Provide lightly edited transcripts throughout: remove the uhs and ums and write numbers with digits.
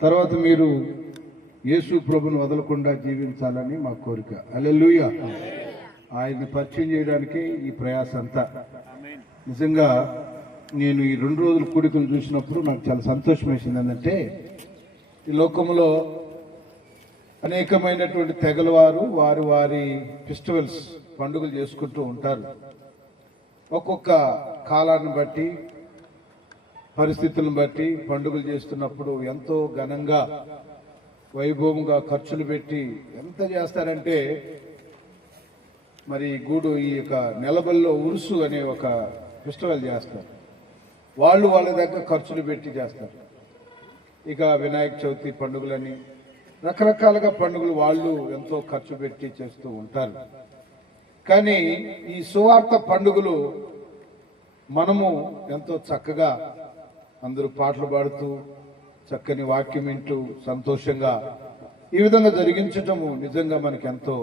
తర్వాత మీరు యేసు ప్రభుని వదలకుండా జీవించాలని మా కోరిక. హల్లెలూయా. ఆయన్ని పరిచయం చేయడానికే ఈ ప్రయాస అంతా. నిజంగా నేను ఈ 2 రోజుల కూడికలు చూసినప్పుడు నాకు చాలా సంతోషం వేసింది. ఏంటంటే ఈ లోకంలో అనేకమైనటువంటి తెగల వారు వారి వారి ఫెస్టివల్స్, పండుగలు చేసుకుంటూ ఉంటారు. ఒక్కొక్క కాలాన్ని బట్టి, పరిస్థితులను బట్టి పండుగలు చేస్తున్నప్పుడు ఎంతో ఘనంగా, వైభవంగా ఖర్చులు పెట్టి ఎంత చేస్తారంటే, మరి ఈ యొక్క నెలబల్లో ఉరుసు అనే ఒక ఫెస్టివల్ చేస్తారు. వాళ్ళు వాళ్ళ దగ్గర ఖర్చులు పెట్టి చేస్తారు. ఇక వినాయక చవితి పండుగలని, రకరకాలుగా పండుగలు వాళ్ళు ఎంతో ఖర్చు పెట్టి చేస్తూ ఉంటారు. కానీ ఈ సువార్త పండుగలు మనము ఎంతో చక్కగా అందరూ పాటలు పాడుతూ చక్కని వాక్యం వింటూ సంతోషంగా ఈ విధంగా జరిగించటము నిజంగా మనకి ఎంతో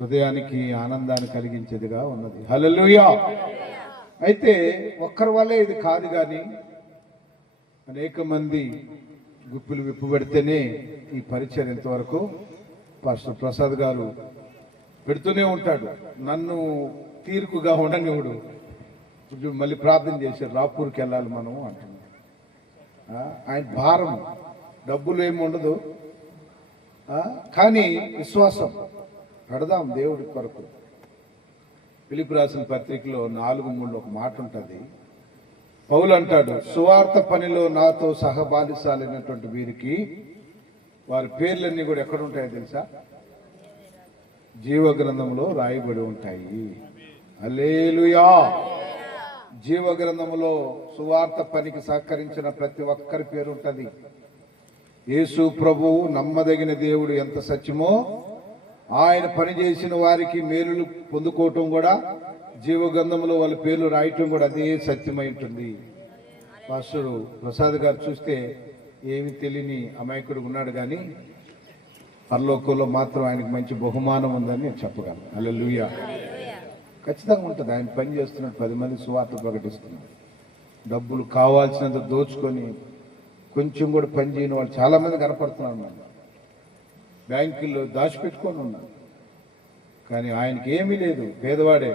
హృదయానికి ఆనందాన్ని కలిగించేదిగా ఉన్నది. హల్లెలూయా. అయితే ఒక్కరి వల్లే ఇది కాదు, కానీ అనేక మంది గుప్పులు విప్పబడితేనే ఈ పరిచయం ఇంతవరకు పాస్టర్ ప్రసాద్ గారు పెడుతూనే ఉంటాడు. నన్ను తీర్పుగా ఉండనివ్వడు. మళ్ళీ ప్రార్థన చేశారు, రాపూర్కి వెళ్ళాలి మనం అంటున్నాడు. ఆయన భారం, డబ్బులు ఏమి ఉండదు, కానీ విశ్వాసం పెడదాం దేవుడి కొరకు. ఫిలిప్పీ రాసిన పత్రికలో 4:3 ఒక మాట ఉంటుంది. పౌలు అంటాడు, సువార్త పనిలో నాతో సహబాలిసాలైనటువంటి వీరికి వారి పేర్లన్నీ కూడా ఎక్కడ ఉంటాయో తెలుసా? జీవ గ్రంథంలో రాయబడి ఉంటాయి. హల్లెలూయా. జీవ గ్రంథంలో సువార్త పనికి సహకరించిన ప్రతి ఒక్కరి పేరు ఉంటుంది. యేసు ప్రభువు నమ్మదగిన దేవుడు ఎంత సత్యమో, ఆయన పనిచేసిన వారికి మేలులు పొందుకోవటం కూడా, జీవ గ్రంథంలో వాళ్ళ పేర్లు రాయటం కూడా అదే సత్యమై ఉంటుంది. పాస్టర్ ప్రసాద్ గారు చూస్తే ఏమి తెలియని అమాయకుడు ఉన్నాడు, కానీ పరలోకంలో మాత్రం ఆయనకు మంచి బహుమానం ఉందని నేను చెప్పగలను. హల్లెలూయా. ఖచ్చితంగా ఉంటుంది. ఆయన పని చేస్తున్నాడు, 10 మంది సువార్త ప్రకటిస్తున్నాడు. డబ్బులు కావాల్సినంత దోచుకొని కొంచెం కూడా పని చేయని వాళ్ళు చాలా మంది కనపడుతున్నారు. మన బ్యాంకుల్లో దాచిపెట్టుకొని ఉన్నారు, కానీ ఆయనకి ఏమీ లేదు, పేదవాడే.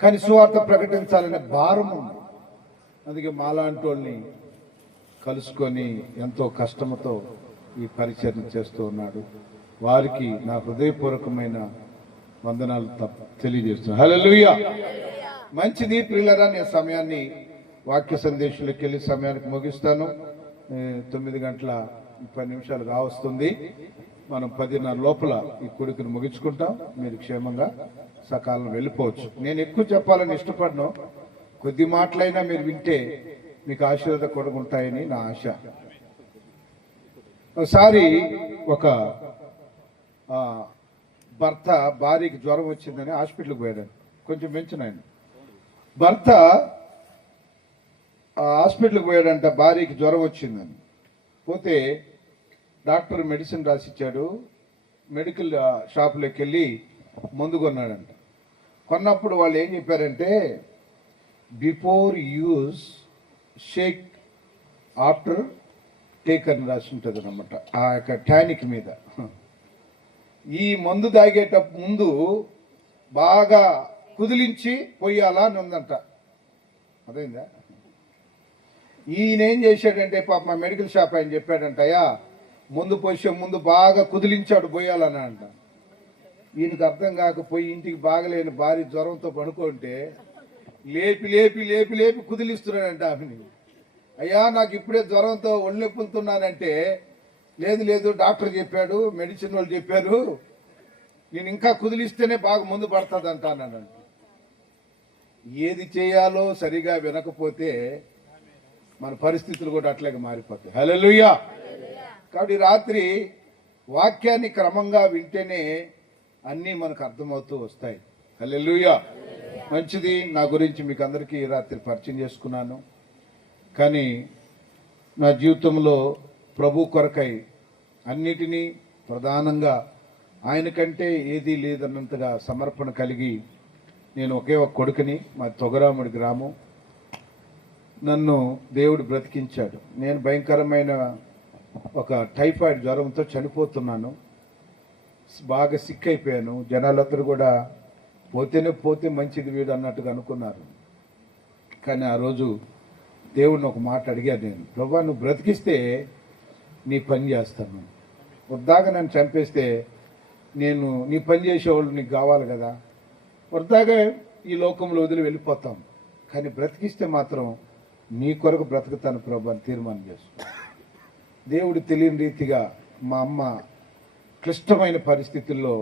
కానీ సువార్త ప్రకటించాలనే భారం ఉంది. అందుకే మాలాంటి వాళ్ళని కలుసుకొని ఎంతో కష్టంతో ఈ పరిచయం చేస్తూ ఉన్నాడు. వారికి నా హృదయపూర్వకమైన వందనాలు తెలియజేస్తున్నాను. హల్లెలూయా. మంచిది ప్రియులారా, నేను సమయాన్ని వాక్య సందేశంలోకి వెళ్ళి సమయానికి ముగిస్తాను. 9:30 కావస్తుంది. మనం 10:30 లోపల ఈ కొడుకుని ముగించుకుంటాం. మీరు క్షేమంగా సకాలం వెళ్ళిపోవచ్చు. నేను ఎక్కువ చెప్పాలని ఇష్టపడను, కొద్ది మాటలైనా మీరు వింటే మీకు ఆశీర్వాదకరంగా ఉంటాయని నా ఆశ. ఒకసారి ఒక భర్త భార్యకి జ్వరం వచ్చిందని హాస్పిటల్కి పోయాడు. కొంచెం మెన్షన్ ఆయన భర్త హాస్పిటల్కి పోయాడంట, భార్యకి జ్వరం వచ్చిందని. పోతే డాక్టర్ మెడిసిన్ రాసిచ్చాడు. మెడికల్ షాప్లోకి వెళ్ళి మందు కొన్నాడంట. కొన్నప్పుడు వాళ్ళు ఏం చెప్పారంటే, before use shake after take అని రాసి ఉంటుంది అన్నమాట ఆ యొక్క టానిక్ మీద. ఈ మందు తాగేట ముందు బాగా కుదిలించి పొయ్యాలా అని ఉందంట. అదేందా? ఈయన ఏం చేశాడంటే, పాప మా మెడికల్ షాప్ ఆయన చెప్పాడంటయ్యా, ముందు పోసే ముందు బాగా కుదిలించాడు పోయాలని అంట. ఈయనకు అర్థం కాకపోయి ఇంటికి బాగలేని భారీ జ్వరంతో పడుకుంటే లేపి లేపి లేపి లేపి కుదిలిస్తున్నాడంట ఆమెని. అయ్యా నాకు ఇప్పుడే జ్వరంతో ఒళ్ళెప్పుతున్నానంటే, లేదు లేదు డాక్టర్ చెప్పాడు, మెడిసిన్ వాళ్ళు చెప్పారు, నేను ఇంకా కుదిలిస్తేనే బాగా ముందు పడుతుంది అంటానంట. ఏది చేయాలో సరిగా వినకపోతే మన పరిస్థితులు కూడా అట్లాగే మారిపోతాయి. హల్లెలూయా. కాబట్టి రాత్రి వాక్యాన్ని క్రమంగా వింటేనే అన్నీ మనకు అర్థమవుతూ వస్తాయి. హల్లెలూయా. మంచిది. నా గురించి మీకు అందరికీ రాత్రి పరిచయం చేసుకున్నాను. కానీ నా జీవితంలో ప్రభు కొరకై అన్నిటినీ ప్రధానంగా ఆయన కంటే ఏదీ లేదన్నంతగా సమర్పణ కలిగి, నేను ఒకే ఒక కొడుకుని, మా తొగరాముడి గ్రామం, నన్ను దేవుడు బ్రతికించాడు. నేను భయంకరమైన ఒక టైఫాయిడ్ జ్వరంతో చనిపోతున్నాను, బాగా సిక్ అయిపోయాను. జనాలందరూ కూడా పోతే మంచిది వీడు అన్నట్టుగా అనుకున్నారు. కానీ ఆ రోజు దేవుడిని ఒక మాట అడిగాను నేను, ప్రభా నువ్వు బ్రతికిస్తే నీ పని చేస్తాను, వృద్ధాగా నన్ను చంపేస్తే నేను నీ పని చేసేవాళ్ళు నీకు కావాలి కదా, వృద్ధాగా ఈ లోకంలో వదిలి వెళ్ళిపోతాం, కానీ బ్రతికిస్తే మాత్రం నీ కొరకు బ్రతుకుతాను ప్రభు అని తీర్మానం చేస్తాను. దేవుడు తెలియని రీతిగా మా అమ్మ క్లిష్టమైన పరిస్థితుల్లో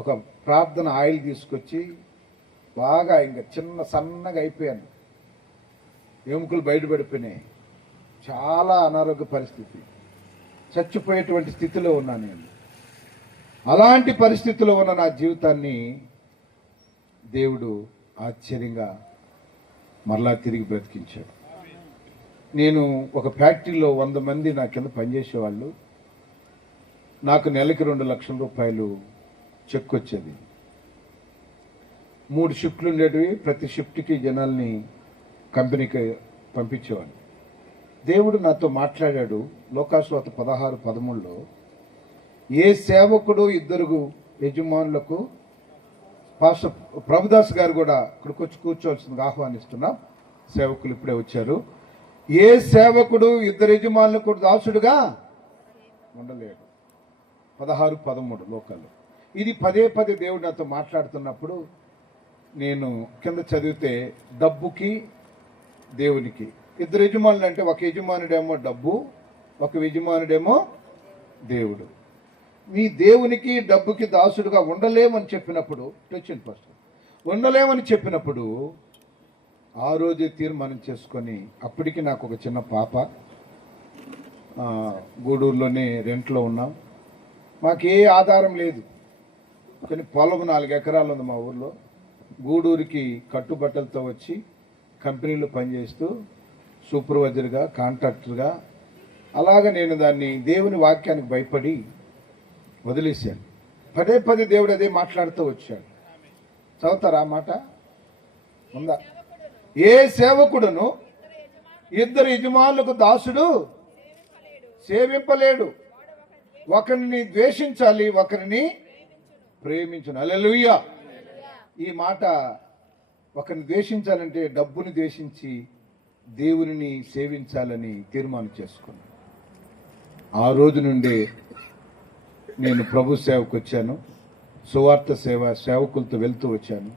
ఒక ప్రార్థన ఆయిల్ తీసుకొచ్చి బాగా ఇంకా సన్నగా అయిపోయాను, ఎముకలు బయటపడిపోయినాయి, చాలా అనారోగ్య పరిస్థితి, చచ్చిపోయేటువంటి స్థితిలో ఉన్నాను నేను. అలాంటి పరిస్థితిలో ఉన్న నా జీవితాన్ని దేవుడు ఆశ్చర్యంగా మరలా తిరిగి బ్రతికించాడు. నేను ఒక ఫ్యాక్టరీలో 100 మంది నా కింద పనిచేసేవాళ్ళు. నాకు నెలకి 2 లక్షల రూపాయలు చెక్ వచ్చేది. 3 షిఫ్ట్లు ఉండేటివి, ప్రతి షిఫ్ట్కి జనాల్ని కంపెనీకి పంపించేవాడు. దేవుడు నాతో మాట్లాడాడు. లోకాసువార్త 16:13లో ఏ సేవకుడు 2 యజమానులకు, పాస్టర్ ప్రభుదాస్ గారు కూడా ఇక్కడికి వచ్చి కూర్చోవలసిందిగా ఆహ్వానిస్తున్నాం. సేవకులు ఇప్పుడే వచ్చారు. ఏ సేవకుడు 2 యజమానులకు దాసుడుగా ఉండలేడు. 16:13 లోకాలు. ఇది పదే దేవుడు నాతో మాట్లాడుతున్నప్పుడు నేను కింద చదివితే, డబ్బుకి దేవునికి 2 యజమానులు అంటే, ఒక యజమానుడేమో డబ్బు, ఒక యజమానుడేమో దేవుడు. మీ దేవునికి డబ్బుకి దాసుడుగా ఉండలేమని చెప్పినప్పుడు, ఉండలేమని చెప్పినప్పుడు ఆ రోజే తీర్మానం చేసుకొని, అప్పటికి నాకు ఒక చిన్న పాప, గూడూరులోనే రెంట్లో ఉన్నాం, మాకే ఆధారం లేదు. కానీ పొలం 4 ఎకరాలు ఉంది మా ఊర్లో. గూడూరుకి కట్టుబట్టలతో వచ్చి కంపెనీలో పనిచేస్తూ సూపర్వైజర్గా, కాంట్రాక్టర్గా, అలాగ నేను దాన్ని దేవుని వాక్యానికి భయపడి వదిలేశాను. పదే దేవుడు అదే మాట్లాడుతూ వచ్చాడు. చదువుతారా ఆ మాట? ఉందా? ఏ సేవకుడును 2 యజమానులకు దాసుడు సేవింపలేడు, ఒకరిని ద్వేషించాలి, ఒకరిని ప్రేమించను. హల్లెలూయా. ఈ మాట, ఒకరిని ద్వేషించాలంటే డబ్బుని ద్వేషించి దేవుని సేవించాలని తీర్మానం చేసుకున్నాను. ఆ రోజు నుండే నేను ప్రభు సేవకు వచ్చాను. సువార్త సేవకులతో వెళ్తూ వచ్చాను.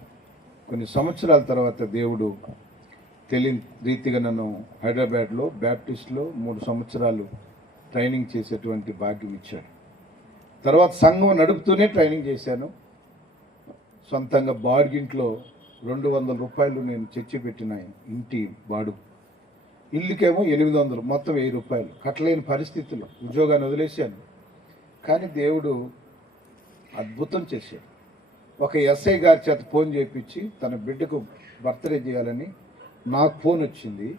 కొన్ని సంవత్సరాల తర్వాత దేవుడు తెలియని రీతిగా నన్ను హైదరాబాద్లో బ్యాప్టిస్ట్లో 3 సంవత్సరాలు ట్రైనింగ్ చేసేటువంటి భాగ్యం ఇచ్చాడు. తర్వాత సంఘం నడుపుతూనే ట్రైనింగ్ చేశాను. సొంతంగా బాడిగింట్లో 200 రూపాయలు నేను చర్చి పెట్టిన ఇంటి బాడు, ఇల్లుకేమో 800, మొత్తం 1000 రూపాయలు కట్టలేని పరిస్థితులు. ఉద్యోగాన్ని వదిలేశాను. కానీ దేవుడు అద్భుతం చేశాడు. ఒక ఎస్ఐ గారి చేత ఫోన్ చేయించి తన బిడ్డకు బర్త్డే చేయాలని నాకు ఫోన్ వచ్చింది.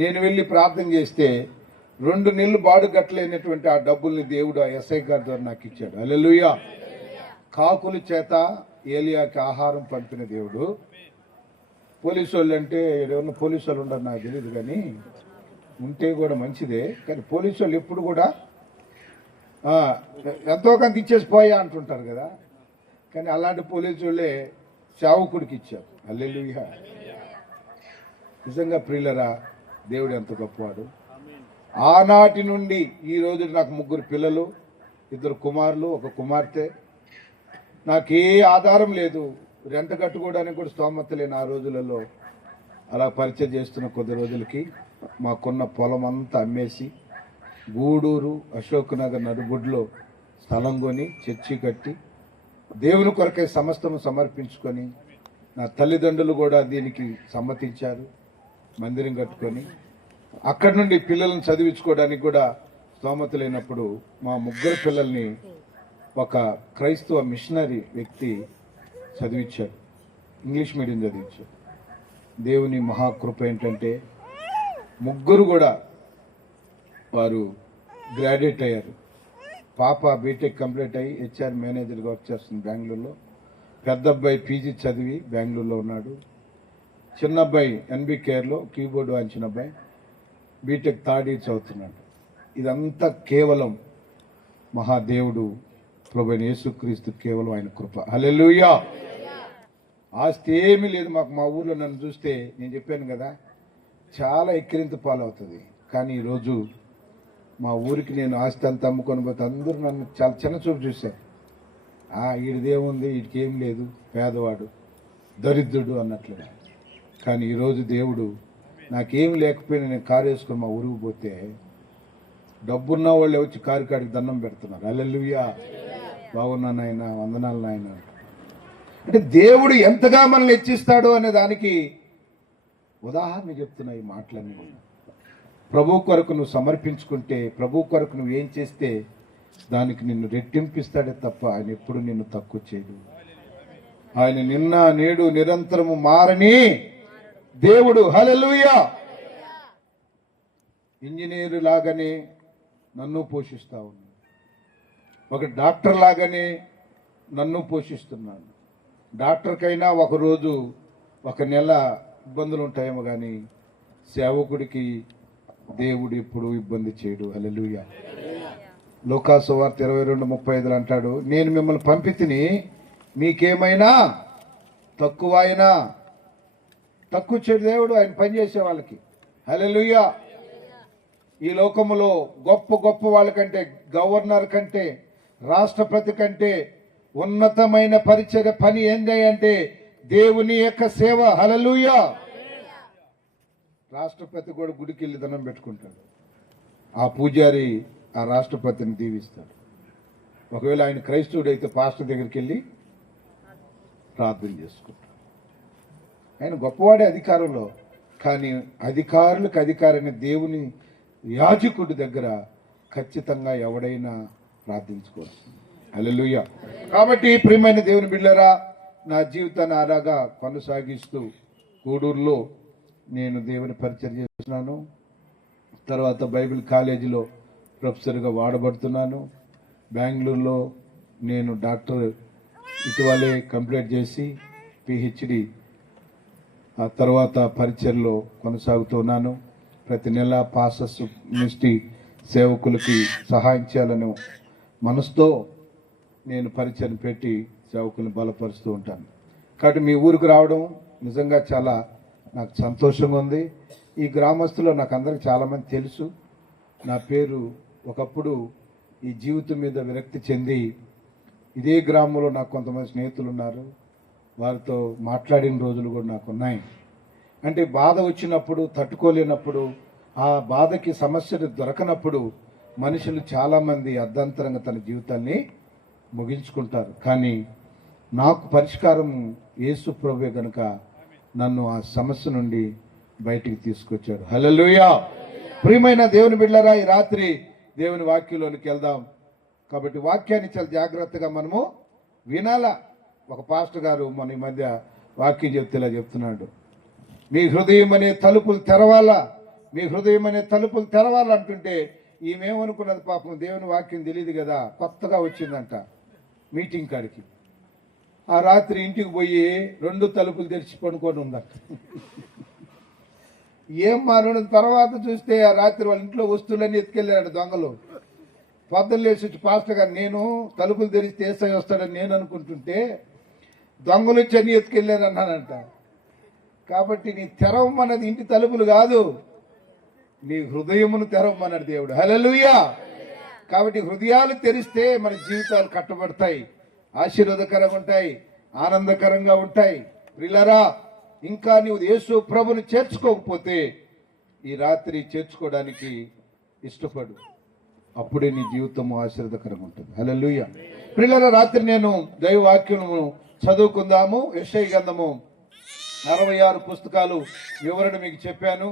నేను వెళ్ళి ప్రార్థన చేస్తే 2 నెలలు బాడు కట్టలేనటువంటి ఆ డబ్బుల్ని దేవుడు ఆ ఎస్ఐ గారి ద్వారా నాకు ఇచ్చాడు. హల్లెలూయా. కాకుల చేత ఏలియాకి ఆహారం పంపిన దేవుడు. పోలీసు వాళ్ళు అంటే ఎవరన్నా పోలీసు వాళ్ళు ఉండరు నాకు తెలియదు, కానీ ఉంటే కూడా మంచిదే. కానీ పోలీసు వాళ్ళు ఎప్పుడు కూడా ఎంతో కొంత ఇచ్చేసి పోయా అంటుంటారు కదా. కానీ అలాంటి పోలీసు వాళ్ళే సేవకుడికి ఇచ్చారు. హల్లెలూయా. నిజంగా ప్రియులరా, దేవుడు ఎంత గొప్పవాడు. ఆనాటి నుండి ఈ రోజు నాకు 3 పిల్లలు, 2 కుమారులు, 1 కుమార్తె. నాకే ఆధారం లేదు, రెంట కట్టుకోవడానికి కూడా స్తోమత లేని ఆ రోజులలో అలా పరిచయం చేస్తున్న కొద్ది రోజులకి మాకున్న పొలం అంతా అమ్మేసి గూడూరు అశోక్ నగర్ నడుబొడ్లో స్థలం కొని చర్చి కట్టి దేవుని కొరకై సమస్తము సమర్పించుకొని, నా తల్లిదండ్రులు కూడా దీనికి సమ్మతించారు. మందిరం కట్టుకొని అక్కడి నుండి పిల్లలను చదివించుకోవడానికి కూడా స్తోమత లేనప్పుడు మా 3 పిల్లల్ని ఒక క్రైస్తవ మిషనరీ వ్యక్తి చదివించాడు. English medium చదివించాడు. దేవుని మహాకృప ఏంటంటే 3 కూడా వారు గ్రాడ్యుయేట్ అయ్యారు. పాప బీటెక్ కంప్లీట్ అయ్యి హెచ్ఆర్ మేనేజర్గా వర్క్ చేస్తుంది బెంగళూరులో. పెద్ద అబ్బాయి పీజీ చదివి బెంగళూరులో ఉన్నాడు. చిన్న అబ్బాయి ఎన్బి కేర్లో కీబోర్డ్ వాయించిన అబ్బాయి బీటెక్ 3rd ఇయర్ చదువుతున్నాడు. ఇదంతా కేవలం మహాదేవుడు ప్రభువైన యేసుక్రీస్తు కేవలం ఆయన కృప. హల్లెలూయా. ఆస్తి ఏమీ లేదు మాకు. మా ఊర్లో నన్ను చూస్తే నేను చెప్పాను కదా, చాలా ఎక్కిరింత పాలవుతుంది. కానీ ఈరోజు మా ఊరికి నేను ఆస్తి అంతా అమ్ముకొని పోతే అందరూ నన్ను చాలా చిన్న చూపు చూశారు. వీడిదేముంది, వీడికి ఏం లేదు, పేదవాడు, దరిద్రుడు అన్నట్లుగా. కానీ ఈరోజు దేవుడు నాకేం లేకపోయినా నేను కారు వేసుకొని మా ఊరికి పోతే డబ్బున్న వాళ్ళే వచ్చి కారు కాడికి దండం పెడుతున్నారు. హల్లెలూయా. బాగున్నా నాయన, వందనాలు నాయన. అంటే దేవుడు ఎంతగా మనల్ని హెచ్చిస్తాడో అనే దానికి ఉదాహరణ చెప్తున్నా ఈ మాటలన్నీ. ప్రభు కొరకు నువ్వు సమర్పించుకుంటే, ప్రభు కొరకు నువ్వు ఏం చేస్తే దానికి నిన్ను రెట్టింపిస్తాడే తప్ప ఆయన ఎప్పుడు నిన్ను తక్కువ చేయడు. ఆయన నిన్న నేడు నిరంతరము మారని దేవుడు. హల్లెలూయా. ఇంజనీరు లాగానే నన్ను పోషిస్తా ఉన్నాడు, ఒక డాక్టర్ లాగానే నన్ను పోషిస్తున్నాడు. డాక్టర్కైనా ఒకరోజు ఒక నెల ఇబ్బందులు ఉంటాయేమో, కానీ సేవకుడికి దేవుడు ఎప్పుడు ఇబ్బంది చేయడు. హల్లెలూయా. లూకా సువార్త 22:35 అంటాడు, నేను మిమ్మల్ని పంపితిని మీకేమైనా తక్కువ చేయడు దేవుడు ఆయన పనిచేసే వాళ్ళకి. హల్లెలూయా. ఈ లోకములో గొప్ప గొప్ప వాళ్ళకంటే, గవర్నర్ కంటే, రాష్ట్రపతి కంటే ఉన్నతమైన పరిచర్య పని ఏంటి అంటే దేవుని యొక్క సేవ. హల్లెలూయా. రాష్ట్రపతి కూడా గుడికి వెళ్ళి దండం పెట్టుకుంటాడు. ఆ పూజారి ఆ రాష్ట్రపతిని దీవిస్తాడు. ఒకవేళ ఆయన క్రైస్తవుడు అయితే పాస్టర్ దగ్గరికి వెళ్ళి ప్రార్థన చేసుకుంటాడు. ఆయన గొప్పవాడే అధికారంలో, కానీ అధికారులకు అధికారిని దేవుని యాజకుడి దగ్గర ఖచ్చితంగా ఎవడైనా ప్రార్థించుకోవచ్చు. హల్లెలూయా. కాబట్టి ప్రియమైన దేవుని బిడ్డలారా, నా జీవితాన్ని అలాగా కొనసాగిస్తూ గూడూరులో నేను దేవుని పరిచయం చేస్తున్నాను. తర్వాత బైబిల్ కాలేజీలో ప్రొఫెసర్గా వాడబడుతున్నాను. బెంగళూరులో నేను డాక్టర్ ఇటీవలే కంప్లీట్ చేసి పిహెచ్డి ఆ తర్వాత పరిచయలో కొనసాగుతున్నాను. ప్రతి నెల పాసస్ మినిస్ట్రీ సేవకులకి సహాయం చేయాలని మనసుతో నేను పరిచయం పెట్టి సేవకులను బలపరుస్తూ ఉంటాను. కాబట్టి మీ ఊరికి రావడం నిజంగా చాలా నాకు సంతోషంగా ఉంది. ఈ గ్రామస్తులో నాకు అందరికి చాలామంది తెలుసు. నా పేరు ఒకప్పుడు ఈ జీవితం మీద విరక్తి చెంది ఇదే గ్రామంలో నాకు కొంతమంది స్నేహితులు ఉన్నారు, వారితో మాట్లాడిన రోజులు కూడా నాకు ఉన్నాయి. అంటే బాధ వచ్చినప్పుడు, తట్టుకోలేనప్పుడు, ఆ బాధకి సమస్యలు దొరకనప్పుడు మనుషులు చాలామంది అర్ధంతరంగా తన జీవితాన్ని ముగించుకుంటారు. కానీ నాకు పరిష్కారం యేసు ప్రభువే గనుక నన్ను ఆ సమస్య నుండి బయటికి తీసుకొచ్చాడు. హల్లెలూయా. ప్రియమైన దేవుని బిడ్డలారా, ఈ రాత్రి దేవుని వాక్యంలోనికి వెళ్దాం. కాబట్టి వాక్యాన్ని చాలా జాగ్రత్తగా మనము వినాలా. ఒక పాస్టర్ గారు మన ఈ మధ్య వాక్యం చెప్తేలా చెప్తున్నాడు, మీ హృదయం అనే తలుపులు తెరవాలా, మీ హృదయం అనే తలుపులు తెరవాలంటుంటే ఈమెమనుకున్నది, పాపం దేవుని వాక్యం తెలియదు కదా, కొత్తగా వచ్చిందంట మీటింగ్ కాడికి. ఆ రాత్రి ఇంటికి పోయి 2 తలుపులు తెరిచి పడుకొని ఉందంట. ఏం మానవుడు తర్వాత చూస్తే ఆ రాత్రి వాళ్ళ ఇంట్లో వస్తువులన్నీ ఎత్తుకెళ్ళాడు దొంగలు. పొద్దున్న లేచి వచ్చి, పాస్టర్ గారు నేను తలుపులు తెరిచి ఏసై వస్తాడని నేను అనుకుంటుంటే దొంగలు వచ్చి అన్ని ఎత్తుకెళ్ళారు అన్నానంట. కాబట్టి నీ తెరవమన్నది ఇంటి తలుపులు కాదు, నీ హృదయమును తెరవమన్నాడు దేవుడు. హల్లెలూయా. కాబట్టి హృదయాలు తెరిస్తే మన జీవితాలు కట్టబడతాయి, ఆశీర్వాదకరంగా ఉంటాయి, ఆనందకరంగా ఉంటాయి. ప్రియులారా, ఇంకా నీవు యేసు ప్రభుని చేర్చుకోకపోతే ఈ రాత్రి చేర్చుకోవడానికి ఇష్టపడు, అప్పుడే నీ జీవితం ఆశీర్వాదకరంగా ఉంటుంది. హల్లెలూయా. ప్రియులారా, రాత్రి నేను దైవ వాక్యము చదువుకుందాము. యెషయా గ్రంథము 66 పుస్తకాలు వివరణ మీకు చెప్పాను.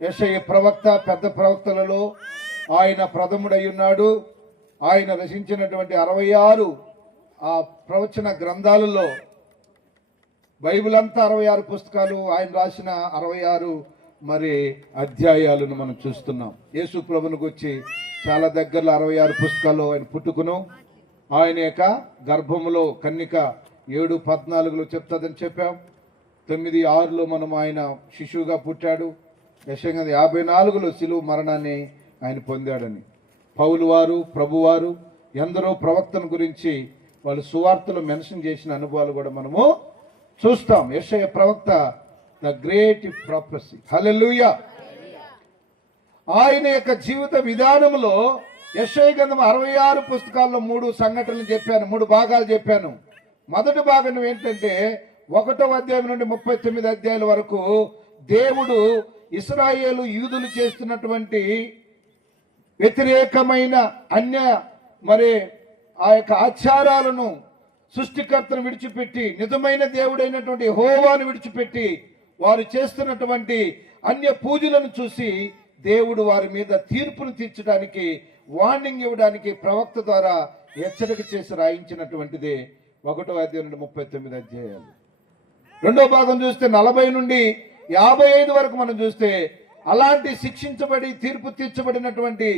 యెషయా ప్రవక్త, పెద్ద ప్రవక్తలలో ఆయన ప్రథముడై ఉన్నాడు. ఆయన రచించినటువంటి 66 ఆ ప్రవచన గ్రంథాలలో బైబిల్ అంతా 66 పుస్తకాలు, ఆయన రాసిన 66 మరి అధ్యాయాలను మనం చూస్తున్నాం. యేసు ప్రభువునికి వచ్చి చాలా దగ్గరలో 66 పుస్తకాలు ఆయన పుట్టుకును. ఆయన యొక్క గర్భములో కన్నిక 7:14 చెప్తుందని చెప్పాం. 9:6 మనం ఆయన శిశువుగా పుట్టాడు. యెషయా 54 శిలువ మరణాన్ని ఆయన పొందాడని. పౌలు వారు, ప్రభువారు ఎందరో ప్రవక్తల గురించి వాళ్ళు సువార్తలు మెన్షన్ చేసిన అనుభవాలు కూడా మనము చూస్తాం. యెషయా ప్రవక్త ద గ్రేట్ ప్రాఫెసీ. హల్లెలూయా. ఆయన యొక్క జీవిత విధానంలో యెషయా గ్రంథం 66 పుస్తకాల్లో 3 సంఘటనలు చెప్పాను, 3 భాగాలు చెప్పాను. మొదటి భాగం ఏంటంటే 1వ అధ్యాయం నుండి 39 అధ్యాయాల వరకు దేవుడు ఇశ్రాయేలు యూదులు చేస్తున్నటువంటి వ్యతిరేకమైన మరి ఆ యొక్క ఆచారాలను సృష్టికర్తను విడిచిపెట్టి నిజమైన దేవుడైనటువంటి యెహోవాను విడిచిపెట్టి వారు చేస్తున్నటువంటి అన్య పూజలను చూసి దేవుడు వారి మీద తీర్పును తీర్చడానికి, వార్నింగ్ ఇవ్వడానికి ప్రవక్త ద్వారా హెచ్చరిక చేసి రాయించినటువంటిదే 1వ అధ్యాయం నుండి 39 అధ్యాయాలు. రెండో భాగం చూస్తే 40 నుండి 55 వరకు మనం చూస్తే అలాంటి శిక్షించబడి తీర్పు తీర్చబడినటువంటి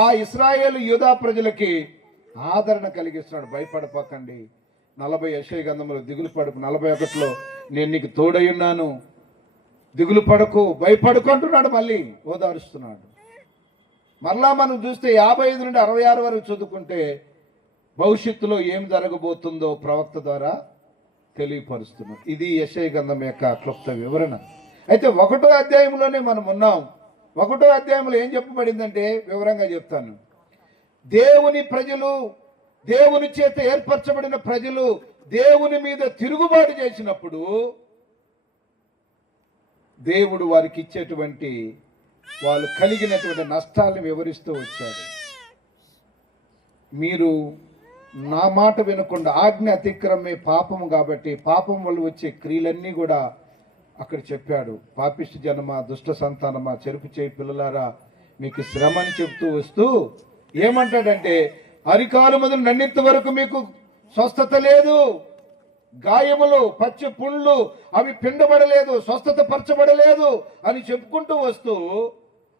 ఆ ఇశ్రాయేలు యూదా ప్రజలకి ఆదరణ కలిగిస్తున్నాడు. భయపడపకండి. 40 యెషయా గ్రంథంలో దిగులు పడకు, 41లో నేను నీకు తోడై ఉన్నాను, దిగులు పడకు, భయపడకు అంటున్నాడు. మళ్ళీ ఓదారుస్తున్నాడు. మరలా మనం చూస్తే 55 నుండి 66 వరకు చదువుకుంటే భవిష్యత్తులో ఏం జరగబోతుందో ప్రవక్త ద్వారా తెలియపరుస్తున్నాడు. ఇది యెషయా గ్రంథం యొక్క క్లుప్త వివరణ. అయితే 1వ అధ్యాయంలోనే మనం ఉన్నాం. 1వ అధ్యాయంలో ఏం చెప్పబడిందంటే వివరంగా చెప్తాను. దేవుని ప్రజలు, దేవుని చేత ఏర్పరచబడిన ప్రజలు దేవుని మీద తిరుగుబాటు చేసినప్పుడు దేవుడు వారికి ఇచ్చేటువంటి, వాళ్ళు కలిగినటువంటి నష్టాలను వివరిస్తూ వచ్చాడు. మీరు నా మాట వినకుండా ఆజ్ఞ అతిక్రమే పాపము కాబట్టి పాపం వల్ల వచ్చే క్రియలన్నీ కూడా అక్కడ చెప్పాడు. పాపిష్టి జనమా, దుష్ట సంతానమా, చెరుపు చేయి పిల్లలారా, మీకు శ్రమ అని చెప్తూ వస్తూ ఏమంటాడంటే అరికాలు మొదలు నన్నెత్తి వరకు మీకు స్వస్థత లేదు, గాయములు, పచ్చి పుండ్లు అవి పిండబడలేదు, స్వస్థత పరచబడలేదు అని చెప్పుకుంటూ వస్తూ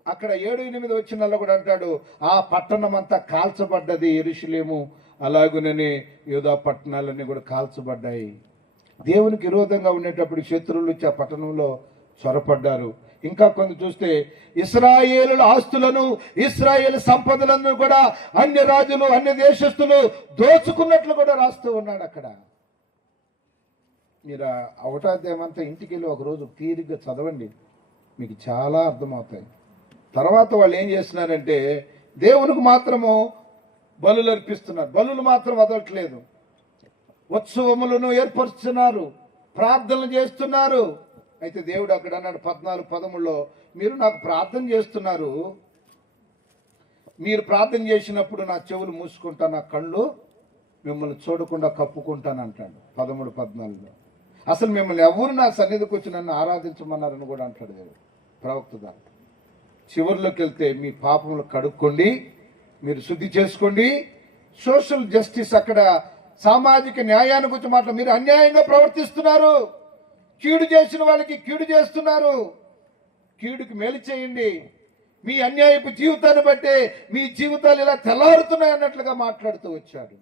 అక్కడ 7-8 వచ్చినల్లో కూడా అంటాడు, ఆ పట్టణం అంతా కాల్చబడ్డది యెరూషలేము, అలాగుననే యూదా పట్టణాలన్నీ కూడా కాల్చబడ్డాయి. దేవునికి విరోధంగా ఉండేటప్పుడు శత్రువులు వచ్చి ఆ పట్టణంలో చొరపడ్డారు. ఇంకా కొంత చూస్తే ఇశ్రాయేలు ఆస్తులను, ఇశ్రాయేలు సంపదలను కూడా అన్య రాజులు, అన్య దేశస్తులు దోచుకున్నట్లు కూడా రాస్తూ ఉన్నాడు అక్కడ. మీరు 1వ అధ్యాయం అంతా ఇంటికి వెళ్ళి ఒకరోజు తీరిగ్గా చదవండి, మీకు చాలా అర్థమవుతాయి. తర్వాత వాళ్ళు ఏం చేస్తున్నారంటే దేవునికి మాత్రము బలులు అర్పిస్తున్నారు, బలులు మాత్రం వదలట్లేదు, ఉత్సవములను ఏర్పరుస్తున్నారు, ప్రార్థనలు చేస్తున్నారు. అయితే దేవుడు అక్కడ అన్నాడు 14:13లో, మీరు నాకు ప్రార్థన చేస్తున్నారు, మీరు ప్రార్థన చేసినప్పుడు నా చెవులు మూసుకుంటా, నా కళ్ళు మిమ్మల్ని చూడకుండా కప్పుకుంటాను అంటాడు 13-14లో. అసలు మిమ్మల్ని ఎవరు నా సన్నిధికి వచ్చి నన్ను ఆరాధించమన్నారని కూడా అంటాడు దేవుడు ప్రవక్త ద్వారా. చివరిలోకి వెళ్తే మీ పాపములు కడుక్కోండి, మీరు శుద్ధి చేసుకోండి. సోషల్ జస్టిస్, అక్కడ సామాజిక న్యాయాన్ని గురించి మాట్లాడు. మీరు అన్యాయంగా ప్రవర్తిస్తున్నారు, కీడు చేసిన వాళ్ళకి కీడు చేస్తున్నారు, కీడుకి మేలు చేయండి. మీ అన్యాయపు జీవితాన్ని బట్టే మీ జీవితాలు ఇలా తెల్లారుతున్నాయి అన్నట్లుగా మాట్లాడుతూ వచ్చాడు.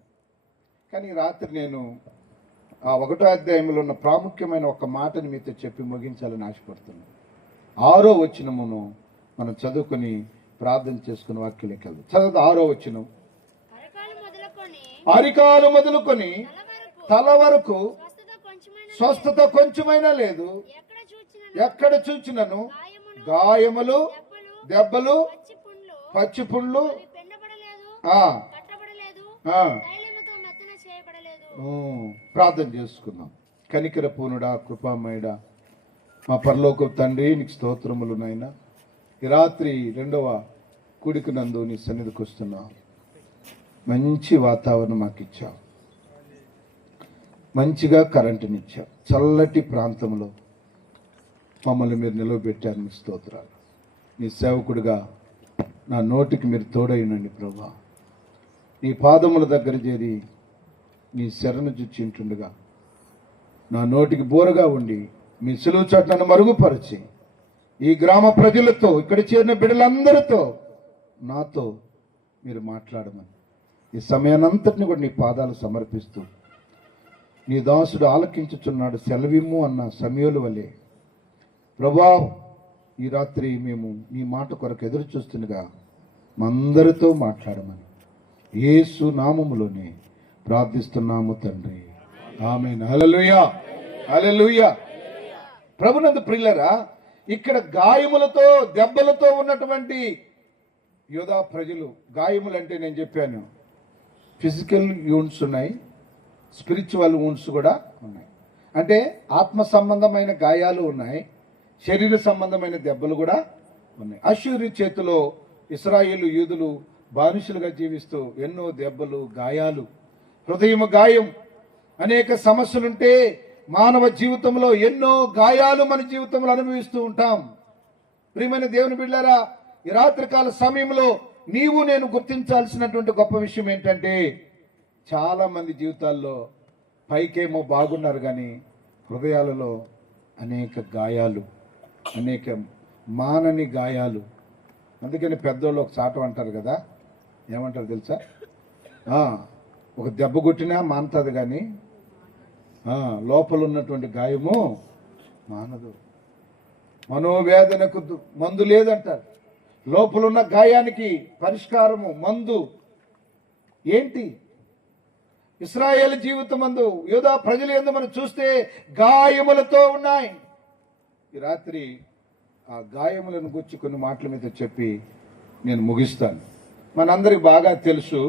కానీ రాత్రి నేను ఆ 1వ అధ్యాయంలో ఉన్న ప్రాముఖ్యమైన ఒక మాటని మీతో చెప్పి ముగించాలని ఆశపడుతున్నాను. 6వ వచనమును మనం చదువుకుని ప్రార్థన చేసుకుని వాక్యంలోకి వెళ్దాం. చదువు 6వ వచనం. అరికాలు మొదలుకొని తల వరకు స్వస్థత కొంచెమైనా లేదు, ఎక్కడ చూచినను గాయములు, దెబ్బలు, పచ్చి పుండ్లు, ప్రార్థన చేసుకుందాం. కనికర పూర్ణుడా, కృపామయుడా, మా పరలోక తండ్రి, నీకు స్తోత్రములు నాయనా. ఈ రాత్రి 2వ కూడికనందు నీ సన్నిధికి వస్తున్నాం. మంచి వాతావరణం మాకు ఇచ్చావు, మంచిగా కరెంటునిచ్చావు, చల్లటి ప్రాంతంలో మమ్మల్ని మీరు నిలవబెట్టారు. మీ స్తోత్రాలు. నీ సేవకుడిగా నా నోటికి మీరు తోడైనండి ప్రభా. నీ పాదముల దగ్గర చేరి నీ శరణు చుచ్చింటుండగా నా నోటికి బోరగా ఉండి మీ సులువు చట్లను మరుగుపరిచి ఈ గ్రామ ప్రజలతో, ఇక్కడ చేరిన బిడ్డలందరితో, నాతో మీరు మాట్లాడమని ఈ సమయానంతటిని కూడా నీ పాదాలు సమర్పిస్తూ, నీ దాసుడు ఆలకించుచున్నాడు, సెలవిమ్ము అన్న సమయలు వలె ప్రభా, ఈ రాత్రి మేము నీ మాట కొరకు ఎదురు చూస్తుండగా మందరితో మాట్లాడమని యేసు నామములోనే ప్రార్థిస్తున్నాము తండ్రి, ఆమేన్. హల్లెలూయా, హల్లెలూయా. ప్రభునందు ప్రియులారా, ఇక్కడ గాయములతో దెబ్బలతో ఉన్నటువంటి యోధా ప్రజలు, గాయములు అంటే నేను చెప్పాను ఫిజికల్ యూన్స్ ఉన్నాయి, స్పిరిచువల్ వుండ్స్ కూడా ఉన్నాయి. అంటే ఆత్మ సంబంధమైన గాయాలు ఉన్నాయి, శరీర సంబంధమైన దెబ్బలు కూడా ఉన్నాయి. అష్షూరు చేతిలో ఇశ్రాయేలు యూదులు బానిసలుగా జీవిస్తూ ఎన్నో దెబ్బలు, గాయాలు, హృదయము గాయం, అనేక సమస్యలుంటే మానవ జీవితంలో ఎన్నో గాయాలు మన జీవితంలో అనుభవిస్తూ ఉంటాం. ప్రియమైన దేవుని బిడ్డలారా, ఈ రాత్రికాల సమయంలో నీవు నేను గుర్తించాల్సినటువంటి గొప్ప విషయం ఏంటంటే, చాలా మంది జీవితాల్లో పైకేమో బాగున్నారు కానీ హృదయాలలో అనేక గాయాలు, అనేక మానని గాయాలు. అందుకని పెద్దోళ్ళు ఒక చాట అంటారు కదా, ఏమంటారు తెలుసా? ఒక దెబ్బ కొట్టినా మానుతుంది కానీ లోపల ఉన్నటువంటి గాయము మానదు. మనోవేదనకు మందు లేదంటారు. లోపల ఉన్న గాయానికి పరిష్కారము, మందు ఏంటి? ఇశ్రాయేలు జీవితం మందు, యోధా ప్రజలు యందు మనం చూస్తే గాయములతో ఉన్నాయి. ఈ రాత్రి ఆ గాయములను గురించి కొన్ని మాటల మీద చెప్పి నేను ముగిస్తాను. మనందరికి బాగా తెలుసు,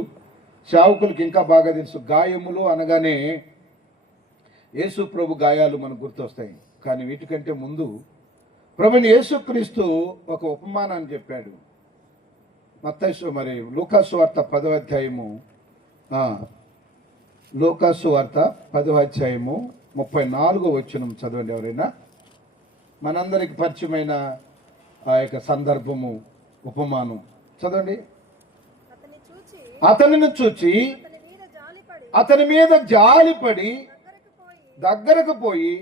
సేవకులకి ఇంకా బాగా తెలుసు, గాయములు అనగానే యేసు ప్రభు గాయాలు మనకు గుర్తొస్తాయి. కానీ వీటికంటే ముందు ప్రభుని యేసుక్రీస్తు ఒక ఉపమానాన్ని చెప్పాడు. లూకాసు వార్త 10వ అధ్యాయము, లూకాసు వార్త 10వ అధ్యాయము 34వ వచనం చదవండి ఎవరైనా. మనందరికి పరిచయమైన ఆ యొక్క సందర్భము, ఉపమానం చదవండి. అతనిని చూచి అతని మీద జాలిపడి దగ్గరకు పోయి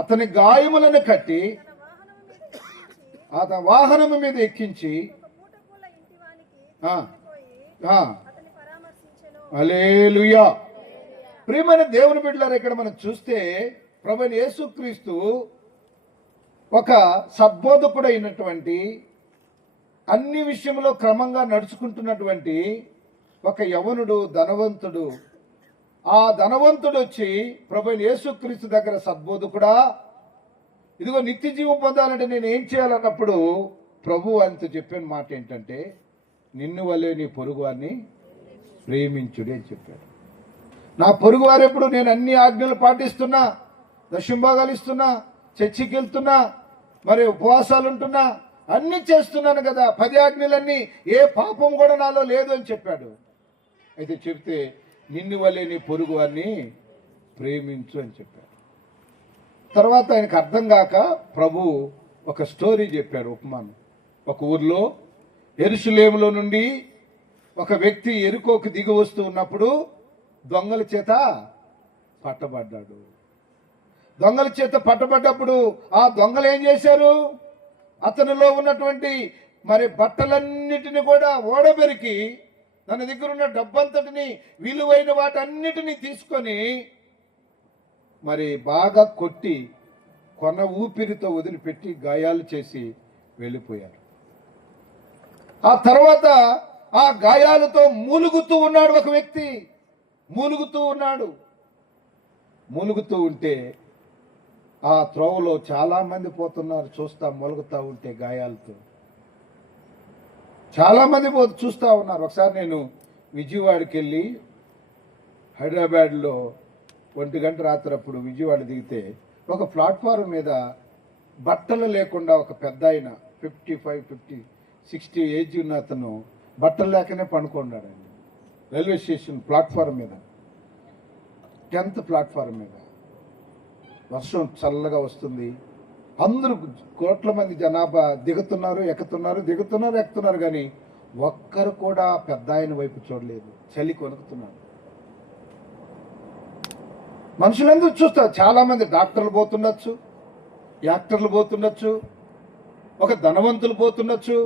అతని గాయములను కట్టి అతని వాహనము మీద ఎక్కించి హల్లెలూయా. ప్రియమైన దేవుని బిడ్డలారా, ఇక్కడ మనం చూస్తే ప్రభువైన యేసుక్రీస్తు ఒక సద్బోధకుడైనటువంటి, అన్ని విషయంలో క్రమంగా నడుచుకుంటున్నటువంటి ఒక యవనుడు, ధనవంతుడు. ఆ ధనవంతుడు వచ్చి ప్రభువైన యేసుక్రీస్తు దగ్గర, సద్బోధకుడా, ఇదిగో నిత్య జీవం పొందాలంటే నేను ఏం చేయాలన్నప్పుడు ప్రభు ఆయనతో చెప్పిన మాట ఏంటంటే, నిన్ను వలె నీ పొరుగువారిని ప్రేమించుడి అని చెప్పాడు. నా పొరుగువారు ఎప్పుడు నేను అన్ని ఆజ్ఞలు పాటిస్తున్నా, దశంభాగాలు ఇస్తున్నా, చర్చికి వెళ్తున్నా, మరి ఉపవాసాలు ఉంటున్నా, అన్ని చేస్తున్నాను కదా, 10 ఆజ్ఞలన్నీ, ఏ పాపం కూడా నాలో లేదు అని చెప్పాడు. అయితే చెప్తే నిన్ను వలె నీ పొరుగు వారిని ప్రేమించు అని చెప్పాడు. తర్వాత ఆయనకు అర్థం కాక ప్రభు ఒక స్టోరీ చెప్పాడు, ఉపమానం. ఒక ఊర్లో యెరూషలేములో నుండి ఒక వ్యక్తి యెరికోకు దిగి వస్తూ ఉన్నప్పుడు దొంగల చేత పట్టబడ్డాడు. దొంగల చేత పట్టబడ్డప్పుడు ఆ దొంగలు ఏం చేశారు? అతనిలో ఉన్నటువంటి మరి బట్టలన్నిటిని కూడా ఓడబెరికి, తన దగ్గర ఉన్న డబ్బంతటిని, విలువైన వాటన్నిటిని తీసుకొని మరి బాగా కొట్టి కొన ఊపిరితో వదిలిపెట్టి గాయాలు చేసి వెళ్ళిపోయారు. ఆ తర్వాత ఆ గాయాలతో మూలుగుతూ ఉన్నాడు ఒక వ్యక్తి. మూలుగుతూ ఉన్నాడు. మూలుగుతూ ఉంటే ఆ త్రోవలో చాలా మంది పోతున్నారు, చూస్తా మూలుగుతూ ఉంటే గాయాలతో చాలా మంది చూస్తూ ఉన్నారు. ఒకసారి నేను విజయవాడకి వెళ్ళి, హైదరాబాద్లో 1 గంట రాత్రి అప్పుడు విజయవాడ దిగితే ఒక ప్లాట్ఫారం మీద బట్టలు లేకుండా ఒక పెద్ద ఆయన 55, 60 ఏజ్ ఉన్న అతను బట్టలు లేకనే పడుకున్నాడు. ఆయన రైల్వే స్టేషన్ ప్లాట్ఫారం మీద, 10th ప్లాట్ఫారం మీద. వర్షం చల్లగా వస్తుంది, అందరూ కోట్ల మంది జనాభా దిగుతున్నారు, ఎక్కుతున్నారు కానీ ఒక్కరు కూడా పెద్ద ఆయన వైపు చూడలేదు. చలి కొనుక్కుతున్నారు. మనుషులందరూ చూస్తారు. చాలా మంది డాక్టర్లు పోతుండొచ్చు, యాక్టర్లు పోతుండొచ్చు, ఒక ధనవంతులు పోతుండొచ్చు,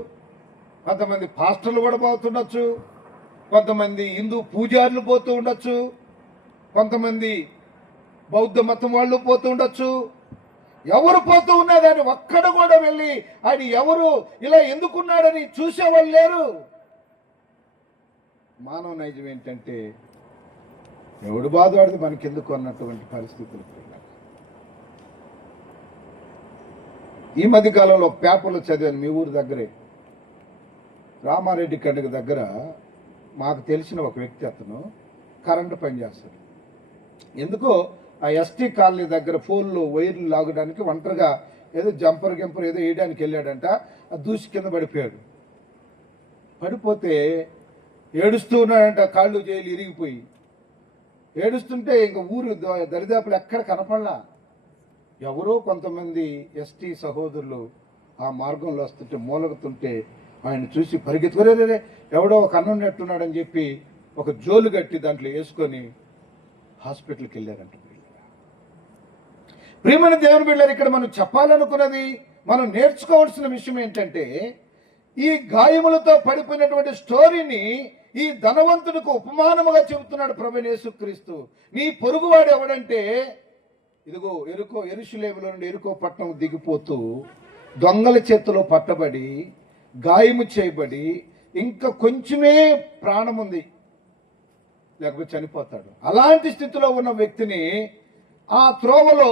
కొంతమంది పాస్టర్లు కూడా పోతుండొచ్చు, కొంతమంది హిందూ పూజారులు పోతూ ఉండొచ్చు, కొంతమంది బౌద్ధ మతం వాళ్ళు పోతూ ఉండొచ్చు. ఎవరు పోతూ ఉన్నా కానీ ఒక్కడ కూడా వెళ్ళి ఆయన ఎవరు ఇలా ఎందుకున్నాడని చూసేవాళ్ళు లేరు. మానవ నైజం ఏంటంటే ఎవడు బాధపడితే మనకెందుకు అన్నటువంటి పరిస్థితులు. ఈ మధ్య కాలంలో పేపర్లో చదివాను, మీ ఊరు దగ్గరే రామారెడ్డి కండుగ దగ్గర మాకు తెలిసిన ఒక వ్యక్తి, అతను కరెంటు పని చేస్తాడు. ఎందుకో ఆ ఎస్టీ కాలనీ దగ్గర ఫోన్లు వైర్లు లాగడానికి ఒంటరిగా ఏదో జంపర్ ఏదో వేయడానికి వెళ్ళాడంట. ఆ దూసి కింద పడిపోయాడు. పడిపోతే ఏడుస్తూ ఉన్నాడంట, కాళ్ళు చేతులు ఇరిగిపోయి. ఏడుస్తుంటే ఇంక ఊరు దరిదాపులు ఎక్కడ కనపడలా. ఎవరో కొంతమంది ఎస్టీ సహోదరులు ఆ మార్గంలో వస్తుంటే మూలగుతుంటే ఆయన చూసి పరిగెత్తుకురే ఎవడో ఒక అన్నున్నట్టున్నాడని చెప్పి ఒక జోలు కట్టి దాంట్లో వేసుకొని హాస్పిటల్కి వెళ్ళారంట. ప్రియమైన దేవుని బిడ్డలారా, ఇక్కడ మనం చెప్పాలనుకున్నది, మనం నేర్చుకోవాల్సిన విషయం ఏంటంటే, ఈ గాయములతో పడిపోయినటువంటి స్టోరీని ఈ ధనవంతుడికి ఉపమానముగా చెబుతున్నాడు ప్రభువైన యేసుక్రీస్తు. నీ పొరుగువాడు ఎవడంటే, ఇదిగో యెరూషలేములో నుండి యెరికో పట్టణం దిగిపోతూ దొంగల చేతిలో పట్టబడి గాయము చేయబడి ఇంకా కొంచెమే ప్రాణం ఉంది, లేకపోతే చనిపోతాడు. అలాంటి స్థితిలో ఉన్న వ్యక్తిని ఆ త్రోవలో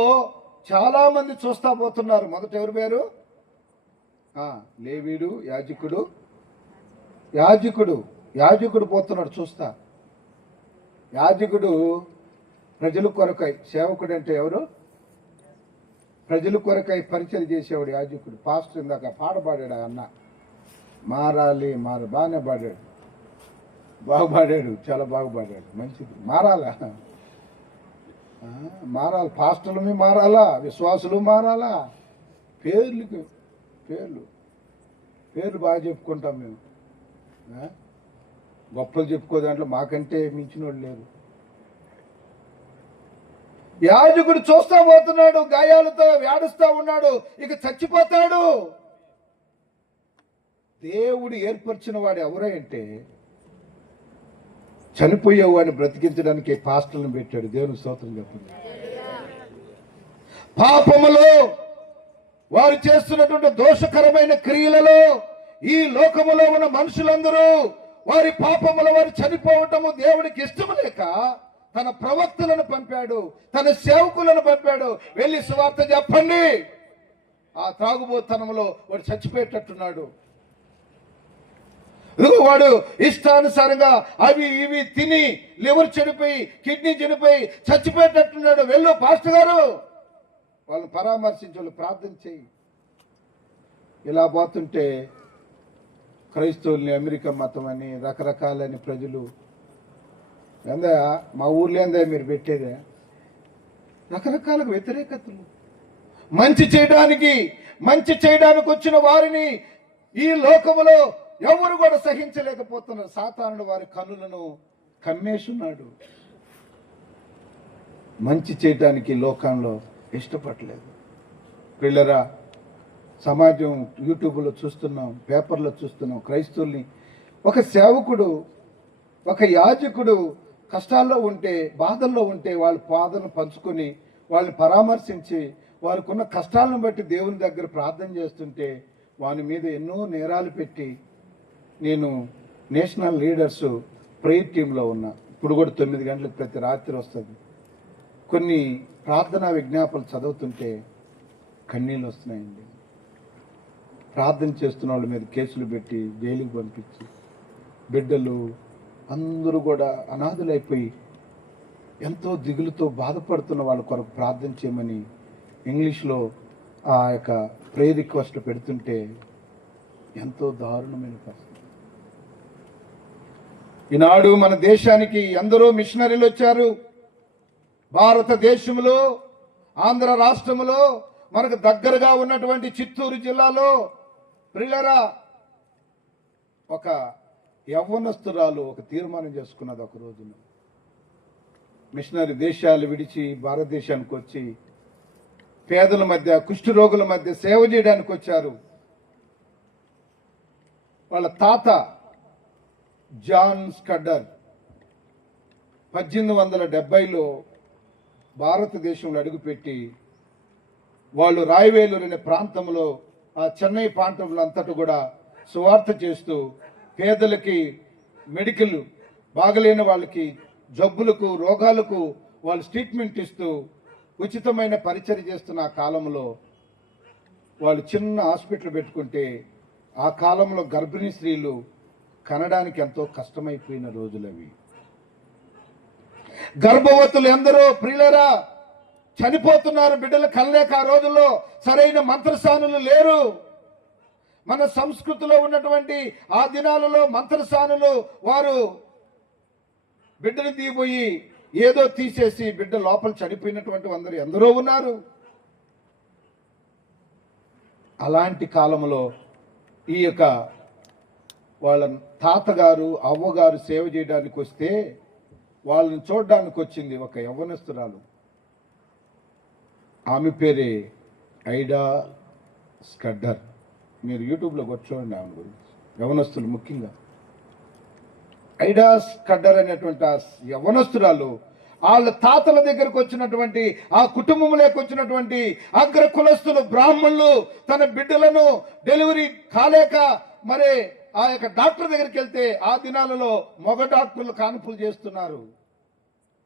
చాలా మంది చూస్తా పోతున్నారు. మొదట ఎవరు పేరు? లేవీడు, యాజకుడు పోతున్నాడు చూస్తా. యాజకుడు ప్రజల కొరకై, సేవకుడు అంటే ఎవరు? ప్రజల కొరకై పరిచయం చేసేవాడు యాజకుడు. పాస్టర్ ఇందాక పాట పాడాడు, అన్న మారాలి బాగానే పాడాడు, బాగా పాడాడు, చాలా బాగా పాడాడు, మంచిది. మారాలి, పాస్టర్లు మారాలా, విశ్వాసులు మారాలా. పేర్లు బాగా చెప్పుకుంటాం మేము, గొప్పలు చెప్పుకో, దాంట్లో మాకంటే మించిన వాళ్ళు లేరు. యాజకుడు చూస్తా పోతున్నాడు, గాయాలతో వ్యాడుస్తా ఉన్నాడు, ఇక చచ్చిపోతాడు. దేవుడు ఏర్పరిచిన వాడు ఎవరంటే, చనిపోయేవాడిని బ్రతికించడానికి పాస్టర్లను పెట్టాడు. దేవుని స్తోత్రం చెప్పండి. పాపములో వారు చేస్తున్నటువంటి దోషకరమైన క్రియలలో ఈ లోకములో ఉన్న మనుషులందరూ వారి పాపముల వారు చనిపోవటము దేవుడికి ఇష్టం లేక తన ప్రవక్తలను పంపాడు, తన సేవకులను పంపాడు. వెళ్ళి సువార్త చెప్పండి. ఆ త్రాగుబోతనంలో వాడు చచ్చిపోయేటట్టున్నాడు. వాడు ఇష్టానుసారంగా అవి ఇవి తిని లివర్ చెడిపోయి, కిడ్నీ చెడిపోయి చచ్చిపోయేటట్టున్నాడు. వెళ్ళు పాస్టర్ గారు, వాళ్ళని పరామర్శించి వాళ్ళు ప్రార్థన చేయి. ఇలా పోతుంటే క్రైస్తవుల్ని అమెరికా మతం అని రకరకాలని ప్రజలు, ఏందా మా ఊర్లో ఏందా మీరు పెట్టేదే, రకరకాల వ్యతిరేకతలు. మంచి చేయడానికి వచ్చిన వారిని ఈ లోకములో ఎవరు కూడా సహించలేకపోతున్నారు. సాతానుడు వారి కన్నులను కమ్మేసున్నాడు. మంచి చేయడానికి లోకంలో ఇష్టపడలేదు. పిల్లరా, సమాజం యూట్యూబ్లో చూస్తున్నాం, పేపర్లో చూస్తున్నాం, క్రైస్తవుల్ని, ఒక సేవకుడు, ఒక యాజకుడు కష్టాల్లో ఉంటే, బాధల్లో ఉంటే వాళ్ళ బాధలను పంచుకొని వాళ్ళని పరామర్శించి వారికి ఉన్న కష్టాలను బట్టి దేవుని దగ్గర ప్రార్థన చేస్తుంటే వాని మీద ఎన్నో నేరాలు పెట్టి, నేను నేషనల్ లీడర్స్ ప్రేయర్ టీంలో ఉన్నా. ఇప్పుడు కూడా 9 గంటలకు ప్రతి రాత్రి వస్తుంది. కొన్ని ప్రార్థనా విజ్ఞాపనలు చదువుతుంటే కన్నీళ్ళు వస్తున్నాయండి. ప్రార్థన చేస్తున్న వాళ్ళ మీద కేసులు పెట్టి జైలుకి పంపించి, బిడ్డలు అందరూ కూడా అనాథులైపోయి ఎంతో దిగులుతో బాధపడుతున్న వాళ్ళ కొరకు ప్రార్థన చేయమని ఇంగ్లీష్లో ఆ యొక్క ప్రేయర్ రిక్వెస్ట్ పెడుతుంటే ఎంతో దారుణమైన పరిస్థితి. ఈనాడు మన దేశానికి ఎందరో మిషనరీలు వచ్చారు. భారతదేశంలో, ఆంధ్ర రాష్ట్రంలో, మనకు దగ్గరగా ఉన్నటువంటి చిత్తూరు జిల్లాలో ప్రియులారా, ఒక యవ్వనస్తురాలు ఒక తీర్మానం చేసుకున్నది. ఒక రోజున మిషనరీ దేశాలు విడిచి భారతదేశానికి వచ్చి పేదల మధ్య, కుష్ఠరోగుల మధ్య సేవ చేయడానికి వచ్చారు. వాళ్ళ తాత జాన్ స్కడ్డర్ 1870లో భారతదేశంలో అడుగుపెట్టి వాళ్ళు రాయవేలూరు అనే ప్రాంతంలో ఆ చెన్నై ప్రాంతంలో అంతటా కూడా సువార్త చేస్తూ పేదలకి మెడికల్ బాగలేని వాళ్ళకి జబ్బులకు రోగాలకు వాళ్ళు ట్రీట్మెంట్ ఇస్తూ ఉచితమైన పరిచర్య చేస్తున్న ఆ కాలంలో వాళ్ళు చిన్న హాస్పిటల్ పెట్టుకుంటే ఆ కాలంలో గర్భిణీ స్త్రీలు కనడానికి ఎంతో కష్టమైపోయిన రోజులు అవి. గర్భవతులు ఎందరో ప్రియులరా చనిపోతున్నారు, బిడ్డలు కనలేక. ఆ రోజుల్లో సరైన మంత్రసానులు లేరు. మన సంస్కృతిలో ఉన్నటువంటి ఆ దినాలలో మంత్రసానులు వారు బిడ్డలు తీయబోయి ఏదో తీసేసి బిడ్డ లోపల చనిపోయినటువంటి అందరూ ఎందరో ఉన్నారు. అలాంటి కాలంలో ఈ యొక్క వాళ్ళ తాతగారు అవ్వగారు సేవ చేయడానికి వస్తే వాళ్ళని చూడడానికి వచ్చింది ఒక యవ్వనస్తురాలు. ఆమె పేరే ఐడా స్కడ్డర్. మీరు యూట్యూబ్లో కూర్చోండి ఆమె గురించి, యవనస్తులు ముఖ్యంగా. ఐడా స్కడ్డర్ అనేటువంటి ఆ యవనస్తురాలు వాళ్ళ తాతల దగ్గరకు వచ్చినటువంటి ఆ కుటుంబంలోకి వచ్చినటువంటి అగ్ర కులస్తులు బ్రాహ్మణులు తన బిడ్డలను డెలివరీ కాలేక మరి ఆ యొక్క డాక్టర్ దగ్గరికి వెళ్తే ఆ దినాలలో మగ డాక్టర్లు కాన్పులు చేస్తున్నారు.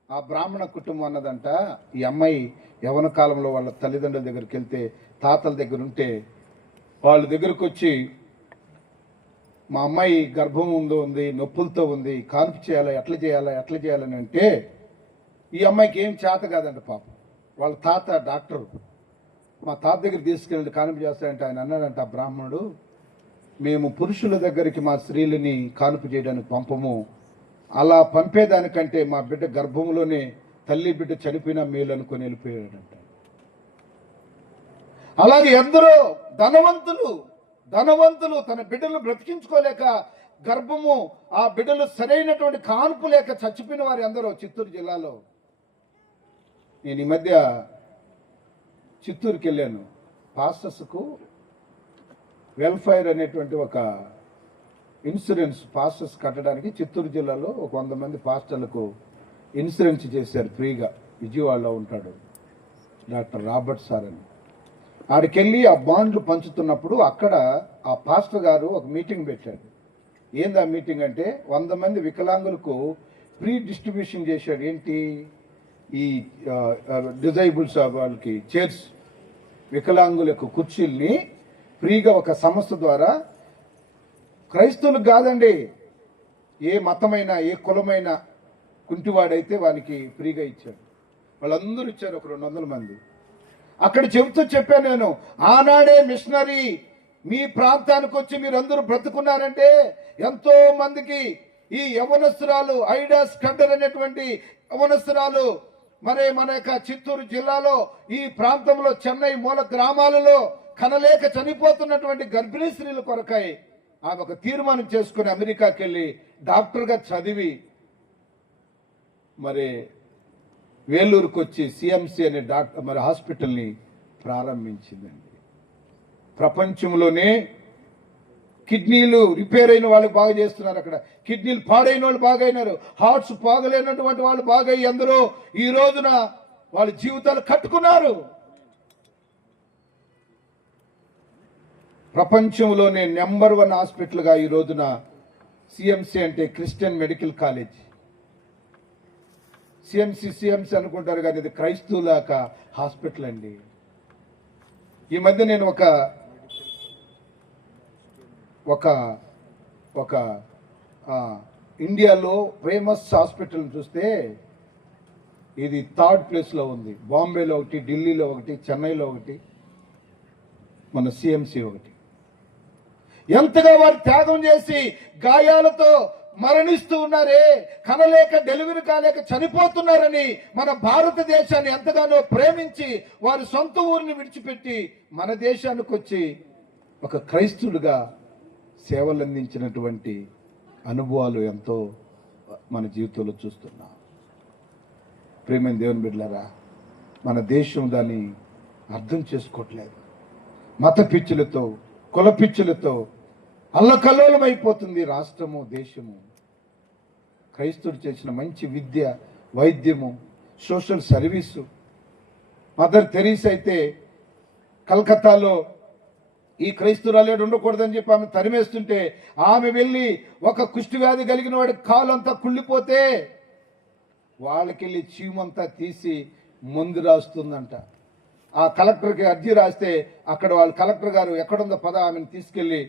ఆ బ్రాహ్మణ కుటుంబం అన్నదంట ఈ అమ్మాయి యవన కాలంలో వాళ్ళ తల్లిదండ్రుల దగ్గరికి వెళ్తే తాతల దగ్గర ఉంటే వాళ్ళ దగ్గరకు వచ్చి మా అమ్మాయి గర్భం ఉంది, నొప్పులతో ఉంది, కాన్పు చేయాలా, ఎట్లా చేయాలని అంటే ఈ అమ్మాయికి ఏం చేత కాదంట పాపం. వాళ్ళ తాత డాక్టరు. మా తాత దగ్గర తీసుకెళ్ళి కాన్పు చేస్తాడంటే ఆయన అన్నాడంట ఆ బ్రాహ్మణుడు, మేము పురుషుల దగ్గరికి మా స్త్రీలని కాన్పు చేయడానికి పంపము, అలా పంపేదానికంటే మా బిడ్డ గర్భంలోనే తల్లి బిడ్డ చనిపోయినా మేలు అనుకొని వెళ్ళిపోయాడంట. అలాగే ఎందరో ధనవంతులు తన బిడ్డలు బ్రతికించుకోలేక గర్భము ఆ బిడ్డలు సరైనటువంటి కాన్పు లేక చచ్చిపోయిన వారు ఎందరో చిత్తూరు జిల్లాలో. నేను ఈ మధ్య చిత్తూరుకి వెళ్ళాను. పాస్టర్స్కు వెల్ఫేర్ అనేటువంటి ఒక ఇన్సూరెన్స్ పాస్టర్స్ కట్టడానికి చిత్తూరు జిల్లాలో ఒక 100 మంది పాస్టర్లకు ఇన్సూరెన్స్ చేశారు ఫ్రీగా. విజయవాడలో ఉంటాడు డాక్టర్ రాబర్ట్ సార్ అని. ఆడికెళ్ళి ఆ బాండ్లు పంచుతున్నప్పుడు అక్కడ ఆ పాస్టర్ గారు ఒక మీటింగ్ పెట్టాడు. ఏంది ఆ మీటింగ్ అంటే 100 మంది వికలాంగులకు ఫ్రీ డిస్ట్రిబ్యూషన్ చేశాడు. ఏంటి ఈ డిజైబుల్స్ వాళ్ళకి చైర్స్, వికలాంగులకు కుర్చీల్ని ఫ్రీగా ఒక సంస్థ ద్వారా క్రైస్తవులకు కాదండి, ఏ మతమైనా ఏ కులమైనా కుంటివాడైతే వానికి ఫ్రీగా ఇచ్చాడు. వాళ్ళందరూ ఇచ్చారు, ఒక 200 మంది. అక్కడ చెప్పాను నేను, ఆనాడే మిషనరీ మీ ప్రాంతానికి వచ్చి మీరందరూ బ్రతుకున్నారంటే ఎంతో మందికి ఈ యవనస్తురాలు ఐడా స్కడ్డర్ అనేటువంటి యవనస్తురాలు మరి మన యొక్క చిత్తూరు జిల్లాలో ఈ ప్రాంతంలో చెన్నై మూల గ్రామాలలో కనలేక చనిపోతున్నటువంటి గర్భిణీ స్త్రీల కొరకై ఆమె ఒక తీర్మానం చేసుకుని అమెరికాకి వెళ్ళి డాక్టర్గా చదివి మరి వేలూరుకు వచ్చి సిఎంసి అనే మరి హాస్పిటల్ని ప్రారంభించిందండి. ప్రపంచంలోనే కిడ్నీలు రిపేర్ అయిన వాళ్ళకి బాగా చేస్తున్నారు. అక్కడ కిడ్నీలు పాడైన వాళ్ళు బాగైనారు, హార్ట్స్ బాగలేనటువంటి వాళ్ళు బాగయ్యి అందరూ ఈ రోజున వాళ్ళ జీవితాలు కట్టుకున్నారు. ప్రపంచంలోనే నెంబర్ 1 హాస్పిటల్గా ఈ రోజున సిఎంసి అంటే క్రిస్టియన్ మెడికల్ కాలేజ్. సిఎంసి అనుకుంటారు కానీ ఇది క్రైస్తవుల హాస్పిటల్ అండి. ఈ మధ్య నేను ఒక ఇండియాలో ఫేమస్ హాస్పిటల్ చూస్తే ఇది 3rd ప్లేస్లో ఉంది. బాంబేలో ఒకటి, ఢిల్లీలో ఒకటి, చెన్నైలో ఒకటి, మన సిఎంసి ఒకటి. ఎంతగా వారు త్యాగం చేసి గాయాలతో మరణిస్తూ ఉన్నారే, కనలేక డెలివరీ కాలేక చనిపోతున్నారని మన భారతదేశాన్ని ఎంతగానో ప్రేమించి వారి సొంత ఊరిని విడిచిపెట్టి మన దేశానికి వచ్చి ఒక క్రైస్తవులుగా సేవలు అందించినటువంటి అనుభవాలు ఎంతో మన జీవితంలో చూస్తున్నాం. ప్రేమైన దేవుని బిడ్డలారా, మన దేశం దాన్ని అర్థం చేసుకోవట్లేదు. మత పిచ్చులతో, కుల పిచ్చులతో అల్లకల్లోలం అయిపోతుంది రాష్ట్రము, దేశము. క్రైస్తవుడు చేసిన మంచి విద్య, వైద్యము, సోషల్ సర్వీసు, మదర్ తెరీసా అయితే కలకత్తాలో ఈ క్రైస్తవురాలు ఉండకూడదని చెప్పి ఆమె తరిమేస్తుంటే ఆమె వెళ్ళి ఒక కుష్ఠవ్యాధి కలిగిన వాడి కాలంతా కుళ్ళిపోతే వాళ్ళకెళ్ళి చీమంతా తీసి మందు రాస్తుందంట. ఆ కలెక్టర్కి అర్జీ రాస్తే అక్కడ వాళ్ళు కలెక్టర్ గారు ఎక్కడుందో పద ఆమెను తీసుకెళ్ళి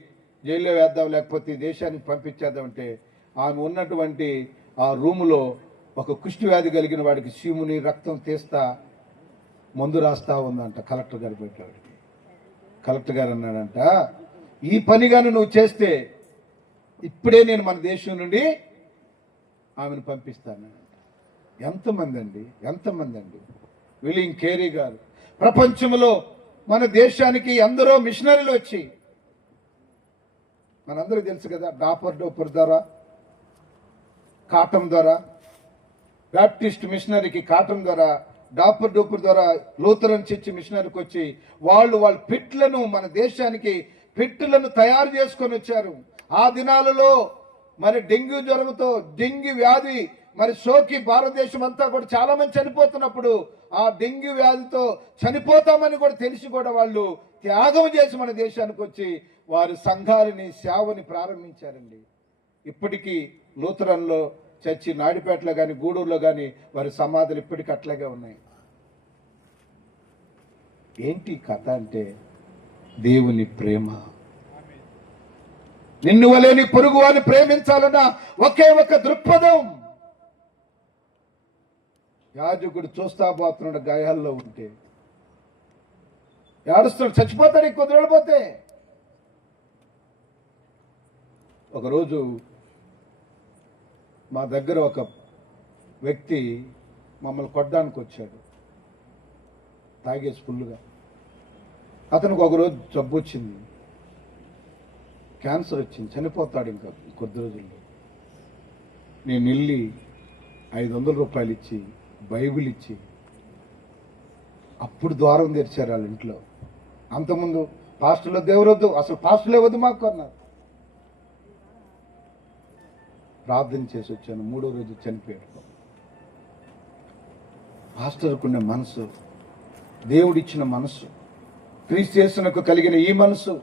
జైల్లో వేద్దాం, లేకపోతే దేశానికి పంపించేద్దామంటే ఆమె ఉన్నటువంటి ఆ రూములో ఒక కుష్ఠవ్యాధి కలిగిన వాడికి చీముని రక్తం తీస్తా మందు రాస్తా ఉందంట. కలెక్టర్ గారు పెట్టాడు. కలెక్టర్ గారు అన్నాడంట, ఈ పనిగాను నువ్వు చేస్తే ఇప్పుడే నేను మన దేశం నుండి ఆమెను పంపిస్తాను. ఎంతమంది అండి. విలియం కేరీ గారు ప్రపంచంలో మన దేశానికి ఎందరో మిషనరీలు వచ్చి, మనందరికీ తెలుసు కదా, డాపర్ డోపర్ ద్వారా, కాటం ద్వారా, బ్యాప్టిస్ట్ మిషనరీకి కాటం ద్వారా, డాపర్ డూపర్ ద్వారా లూథరన్ చర్చ్ మిషనరీకి వచ్చి వాళ్ళు పిట్లను మన దేశానికి పిట్టులను తయారు చేసుకొని వచ్చారు. ఆ దినాలలో మరి డెంగ్యూ జ్వరంతో డెంగ్యూ వ్యాధి మరి సోకి భారతదేశం అంతా కూడా చాలా మంది చనిపోతున్నప్పుడు ఆ డెంగ్యూ వ్యాధితో చనిపోతామని కూడా తెలిసి కూడా వాళ్ళు త్యాగం చేసి మన దేశానికి వచ్చి వారి సంఘాలని సేవని ప్రారంభించారండి. ఇప్పటికీ లూథరన్లో చర్చి నాడిపేటలో కానీ గూడూరులో కానీ వారి సమాధులు ఇప్పటికీ అట్లాగే ఉన్నాయి. ఏంటి కథ అంటే దేవుని ప్రేమ. నిన్ను వలె నీ పొరుగు వారిని ప్రేమించాలన్న ఒకే ఒక దృక్పథం. యాజకుడు చూస్తా పోతున్నాడు, గాయాల్లో ఉంటే ఏడుస్తాడు, చచ్చిపోతాడు ఇంకో రోజుపోతే. ఒకరోజు మా దగ్గర ఒక వ్యక్తి మమ్మల్ని కొట్టడానికి వచ్చాడు, తాగేసి ఫుల్గా. అతనికి ఒకరోజు జబ్బు వచ్చింది, క్యాన్సర్ వచ్చింది, చనిపోతాడు ఇంకా కొద్ది రోజుల్లో. నేను వెళ్ళి 500 రూపాయలు ఇచ్చి బైబిల్ ఇచ్చి అప్పుడు ద్వారం తెరిచారు వాళ్ళ ఇంట్లో. అంతకుముందు పాస్టర్లో దేవురొద్దు, అసలు పాస్టర్లే వద్దు మాకు అన్నారు. ప్రార్థన చేసి వచ్చాను. 3వ రోజు చనిపోయాడు. పాస్టర్కున్న మనసు, దేవుడిచ్చిన మనసు, క్రీస్తు యేసునకు కలిగిన ఈ మనసు.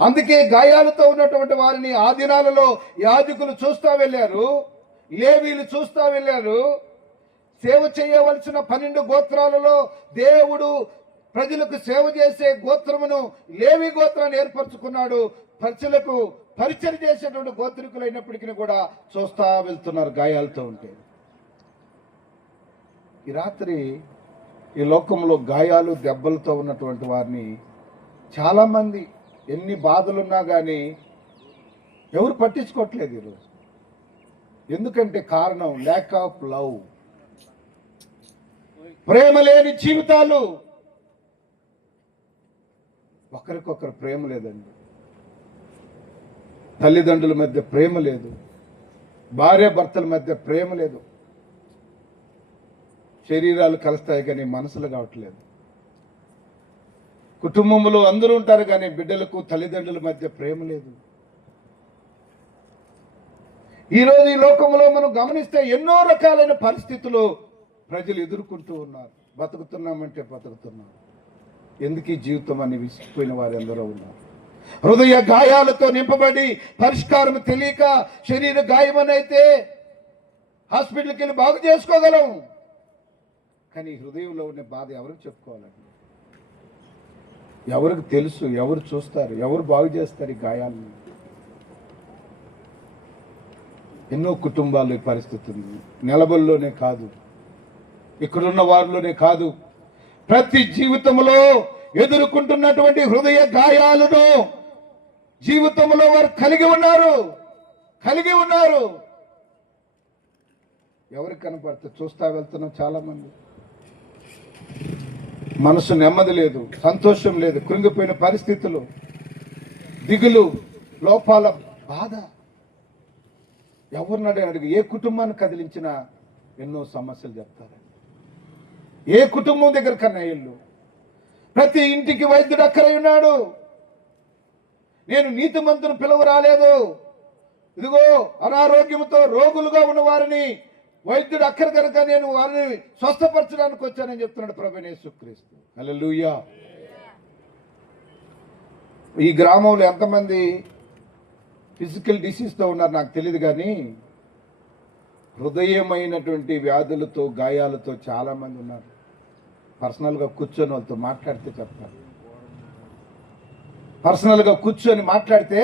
అందుకే గాయాలతో ఉన్నటువంటి వారిని ఆ దినాలలో యాజకులు చూస్తా వెళ్ళారు, లేవీలు చూస్తా వెళ్ళారు. సేవ చేయవలసిన 12 గోత్రాలలో దేవుడు ప్రజలకు సేవ చేసే గోత్రమును లేవి గోత్రాన్ని ఏర్పరచుకున్నాడు. ప్రజలకు పరిచయం చేసేటువంటి గోత్రికులు అయినప్పటికీ కూడా చూస్తా వెళ్తున్నారు గాయాలతో ఉంటే. ఈ రాత్రి ఈ లోకంలో గాయాలు దెబ్బలతో ఉన్నటువంటి వారిని చాలామంది ఎన్ని బాధలున్నా కానీ ఎవరు పట్టించుకోవట్లేదు ఈరోజు. ఎందుకంటే కారణం ల్యాక్ ఆఫ్ లవ్, ప్రేమ లేని జీవితాలు. ఒకరికొకరు ప్రేమ లేదండి. తల్లిదండ్రుల మధ్య ప్రేమ లేదు, భార్య భర్తల మధ్య ప్రేమ లేదు. శరీరాలు కలుస్తాయి కానీ మనసులు కావట్లేదు. కుటుంబంలో అందరూ ఉంటారు కానీ బిడ్డలకు తల్లిదండ్రుల మధ్య ప్రేమ లేదు. ఈరోజు ఈ లోకంలో మనం గమనిస్తే ఎన్నో రకాలైన పరిస్థితులు ప్రజలు ఎదుర్కొంటూ ఉన్నారు. బతుకుతున్నామంటే బతుకుతున్నాం, ఎందుకు ఈ జీవితం అని విసిగిపోయిన వారు ఎందరో ఉన్నారు. హృదయ గాయాలతో నింపబడి పరిష్కారం తెలియక శరీర గాయమనైతే హాస్పిటల్కి వెళ్ళి బాగు చేసుకోగలం, కానీ హృదయంలో ఉన్న బాధ ఎవరికి చెప్పుకోవాలండి? ఎవరికి తెలుసు? ఎవరు చూస్తారు? ఎవరు బాగు చేస్తారు ఈ గాయాలను? ఎన్నో కుటుంబాల్లో ఈ పరిస్థితి ఉంది. నిలబల్లోనే కాదు, ఇక్కడున్న వారిలోనే కాదు, ప్రతి జీవితంలో ఎదుర్కొంటున్నటువంటి హృదయ గాయాలను జీవితంలో వారు కలిగి ఉన్నారు. ఎవరికి కనపడుతుంది? చూస్తా వెళ్తున్నాం. చాలా మంది మనసు నెమ్మది లేదు, సంతోషం లేదు, కృంగిపోయిన పరిస్థితులు, దిగులు, లోపాల బాధ. ఎవరినడే అడిగి ఏ కుటుంబాన్ని కదిలించినా ఎన్నో సమస్యలు చెప్తారు. ఏ కుటుంబం దగ్గర కన్నా ఇల్లు, ప్రతి ఇంటికి వైద్యుడు అక్కరై ఉన్నాడు. నేను నీతిమంతుని పిలువ రాలేదు, ఇదిగో అనారోగ్యంతో రోగులుగా ఉన్న వారిని వైద్యుడు అక్కర కనుక నేను వారిని స్వస్థపరచడానికి వచ్చానని చెప్తున్నాడు ప్రభువైన యేసుక్రీస్తు. హల్లెలూయా. ఈ గ్రామంలో ఎంతమంది ఫిజికల్ డిసీజ్తో ఉన్నారు నాకు తెలియదు, కానీ హృదయమైనటువంటి వ్యాధులతో గాయాలతో చాలామంది ఉన్నారు. పర్సనల్గా కూర్చొని వాళ్ళతో మాట్లాడితే చెప్తారు. పర్సనల్గా కూర్చొని మాట్లాడితే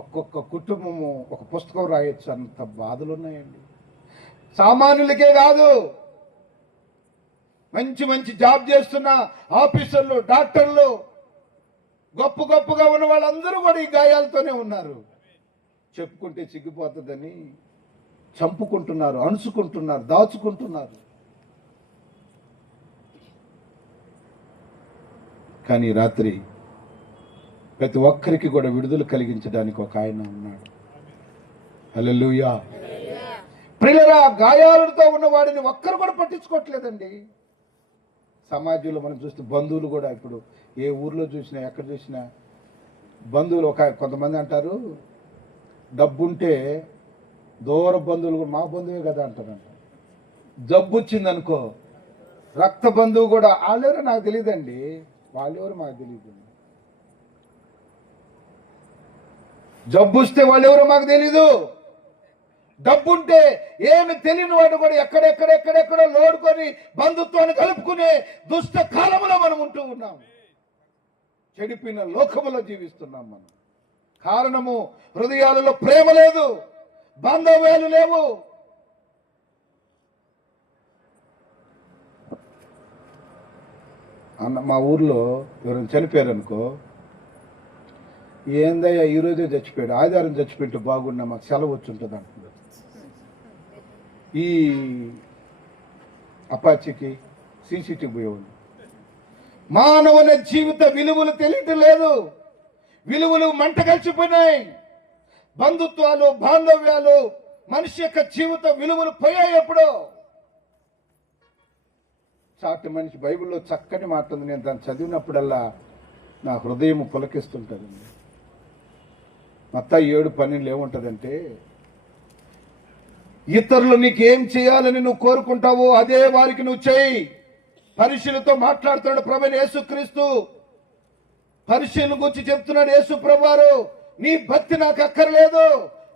ఒక్కొక్క కుటుంబము ఒక పుస్తకం రాయొచ్చు, అంత బాధలు ఉన్నాయండి. సామాన్యులకే కాదు, మంచి మంచి జాబ్ చేస్తున్న ఆఫీసర్లు, డాక్టర్లు, గొప్పగా ఉన్న వాళ్ళందరూ కూడా ఈ గాయాలతోనే ఉన్నారు. చెప్పుకుంటే సిగ్గిపోతుందని చంపుకుంటున్నారు, అణుచుకుంటున్నారు, దాచుకుంటున్నారు. కానీ రాత్రి ప్రతి ఒక్కరికి కూడా విడుదల కలిగించడానికి ఒక ఆయన ఉన్నాడు. హల్లెలూయా. ప్రియులారా, గాయాలతో ఉన్న వాడిని ఒక్కరు కూడా పట్టించుకోవట్లేదండి. సమాజంలో మనం చూస్తే బంధువులు కూడా ఇప్పుడు ఏ ఊర్లో చూసినా ఎక్కడ చూసినా బంధువులు కొంతమంది అంటారు, డబ్బుంటే దూర బంధువులు కూడా మా బంధువే కదా అంటారంట. జబ్బు వచ్చిందనుకో రక్త బంధువు కూడా వాళ్ళెవరో నాకు తెలియదండి, వాళ్ళెవరు మాకు తెలియదు. జబ్బు వస్తే వాళ్ళెవరో మాకు తెలీదు. డబ్బుంటే ఏమి తెలియని వాడు కూడా ఎక్కడెక్కడెక్కడెక్కడో లోడుకొని బంధుత్వాన్ని కలుపుకునే దుష్ట కాలంలో మనం ఉంటూ ఉన్నాం. చెడిపిన లోకములో జీవిస్తున్నాం మనం. కారణము హృదయాలలో ప్రేమ లేదు, బాంధవ్యాలు లేవు. మా ఊర్లో ఎవరైనా చనిపోయారనుకో, ఏందయ్యా ఈరోజే చచ్చిపోయాడు, ఆదివారం చచ్చిపోయింటే బాగున్నా, మాకు సెలవు వచ్చి ఉంటుంది అంటున్నారు. ఈ అపాచికి సీసీటీవీ పోయేవాళ్ళు. మానవుని జీవిత విలువలు తెలియటం లేదు, విలువలు మంట కలిసిపోయినాయి. బంధుత్వాలు, బాంధవ్యాలు, మనిషి యొక్క జీవిత విలువలు పోయాయి. ఎప్పుడో చాటి మనిషి బైబిల్లో చక్కని మాట ఉంది, నేను దాన్ని చదివినప్పుడల్లా నా హృదయం పులకిస్తుంటుందండి. మత్తయి 7:12 ఏముంటుందంటే, ఇతరులు నీకేం చేయాలని నువ్వు కోరుకుంటావో అదే వారికి నువ్వు చేయి. పరిశీలతో మాట్లాడుతున్నాడు ప్రభువైన యేసుక్రీస్తు. పరిశీలన గురించి చెప్తున్నాడు యేసు ప్రభువారు. నీ భక్తి నాకు అక్కర్లేదు.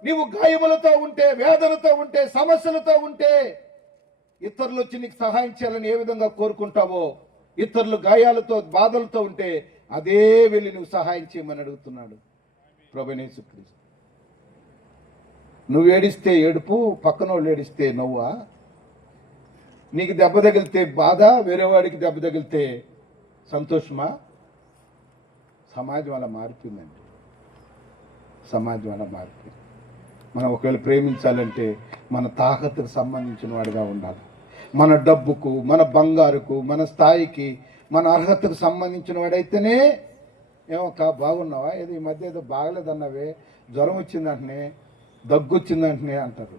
నీవు గాయములతో ఉంటే, వేదనతో ఉంటే, సమస్యలతో ఉంటే, ఇతరులు వచ్చి నీకు సహాయం చేయాలని ఏ విధంగా కోరుకుంటావో, ఇతరులు గాయాలతో బాధలతో ఉంటే అదే వెళ్ళి నువ్వు సహాయం చేయమని అడుగుతున్నాడు ప్రభువైన యేసుక్రీస్తు. నువ్వు ఏడిస్తే ఏడుపు, పక్కన వాళ్ళు ఏడిస్తే నవ్వా? నీకు దెబ్బ తగిలితే బాధ, వేరేవాడికి దెబ్బ తగిలితే సంతోషమా? సమాజం అలా మారిపోయిందండి. సమాజం అలా మారిపోయింది. మనం ఒకవేళ ప్రేమించాలంటే మన తాకత్తుకు సంబంధించిన వాడిగా ఉండాలి. మన డబ్బుకు, మన బంగారుకు, మన స్థాయికి, మన అర్హతకు సంబంధించిన వాడైతేనే ఏమో బాగున్నావా, ఏదో ఈ మధ్య ఏదో బాగలేదన్నావే, జ్వరం వచ్చిందంటనే, దగ్గు వచ్చిందంటనే అంటారు.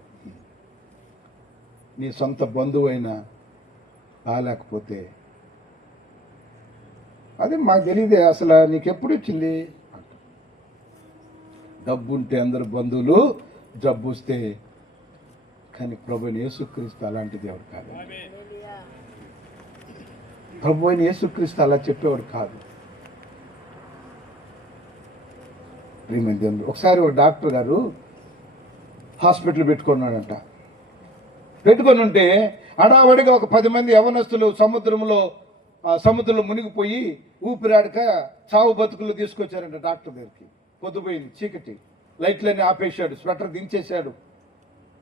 నీ సొంత బంధువు అయినా బాగాలేకపోతే అది మాకు తెలియదే, అసలు నీకెప్పుడు వచ్చింది అంట. డబ్బు ఉంటే అందరు బంధువులు, జబ్బు వస్తే. కానీ ప్రభువైన యేసుక్రీస్తు అలాంటి దేవుడు కాదు. ప్రభువైన యేసుక్రీస్తు అలా చెప్పేవాడు కాదు. ఒకసారి ఒక డాక్టర్ గారు హాస్పిటల్ పెట్టుకున్నాడంట. పెట్టుకొని ఉంటే అడావడిగా ఒక 10 మంది యవనస్తులు సముద్రంలో మునిగిపోయి ఊపిరాడక చావు బతుకులు తీసుకొచ్చారంట డాక్టర్ దగ్గరికి. పొద్దుపోయింది, చీకటి, లైట్లన్నీ ఆపేశాడు, స్వెటర్ దించేశాడు.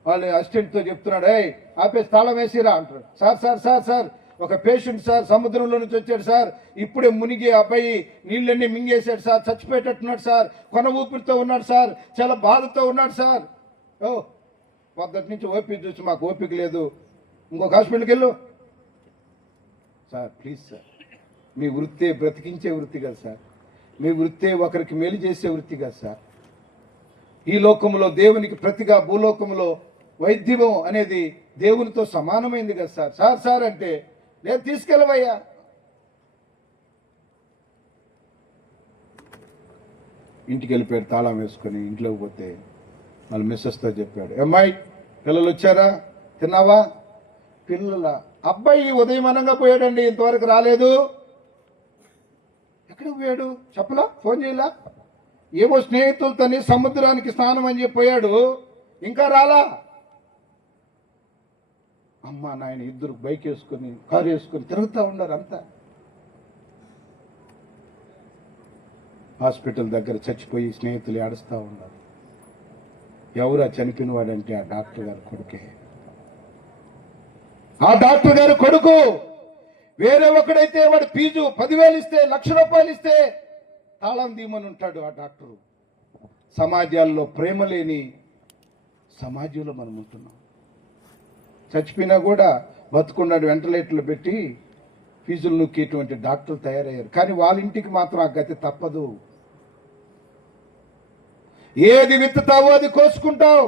వాళ్ళు అసిస్టెంట్తో చెప్తున్నాడు, ఆపేసి తాళం వేసిరా అంటారు. సార్ సార్ సార్ సార్ ఒక పేషెంట్ సార్ సముద్రంలో నుంచి వచ్చాడు సార్, ఇప్పుడే మునిగి అబ్బాయి నీళ్ళన్నీ మింగేశాడు సార్, చచ్చిపోయేటట్టున్నాడు సార్, కొన ఊపిరితో ఉన్నాడు సార్, చాలా బాధతో ఉన్నాడు సార్. పొద్దుటి నుంచి ఓపిక చూసి మాకు ఓపిక లేదు, ఇంకొక హాస్పిటల్కి వెళ్ళు. సార్ ప్లీజ్ సార్, మీ వృత్తే బ్రతికించే వృత్తి కదా సార్, మీ వృత్తే ఒకరికి మేలు చేసే వృత్తి కదా సార్. ఈ లోకంలో దేవునికి ప్రతిగా భూలోకంలో వైద్యం అనేది దేవునితో సమానమైంది కదా సార్. సార్ సార్ అంటే నేను తీసుకెళ్ళవయ్యా. ఇంటికి వెళ్ళిపోయాడు తాళం వేసుకొని. ఇంట్లోకి పోతే వాళ్ళ మిస్సెస్తో చెప్పాడు, అమ్మాయి పిల్లలు వచ్చారా, తిన్నావా? అబ్బాయి ఉదయం అనంగా పోయాడండి, ఇంతవరకు రాలేదు. ఎక్కడికి పోయాడు చెప్పలా, ఫోన్ చేయలా? ఏవో స్నేహితులతోని సముద్రానికి స్నానం అని చెప్పిపోయాడు, ఇంకా రాలా. అమ్మ నాయన ఇద్దరు బైక్ వేసుకొని కారు వేసుకొని తిరుగుతూ ఉన్నారు అంతా. హాస్పిటల్ దగ్గర చచ్చిపోయి స్నేహితులు ఏడుస్తూ ఉన్నారు. ఎవరు చనిపోయిన వాడంటే ఆ డాక్టర్ గారు కొడుకే. ఆ డాక్టర్ గారు కొడుకు. వేరే ఒకడైతే వాడు ఫీజు 10,000 ఇస్తే, ₹1,00,000 ఇస్తే తాళం దీమని ఉంటాడు ఆ డాక్టరు. సమాజాల్లో ప్రేమ లేని సమాజంలో మనం ఉంటున్నాం. చచ్చిపోయినా కూడా బతుకున్నాడు వెంటిలేటర్లు పెట్టి ఫీజులు నొక్కేటువంటి డాక్టర్లు తయారయ్యారు. కానీ వాళ్ళ ఇంటికి మాత్రం ఆ గతి తప్పదు. ఏది విత్తుతావో అది కోసుకుంటావు.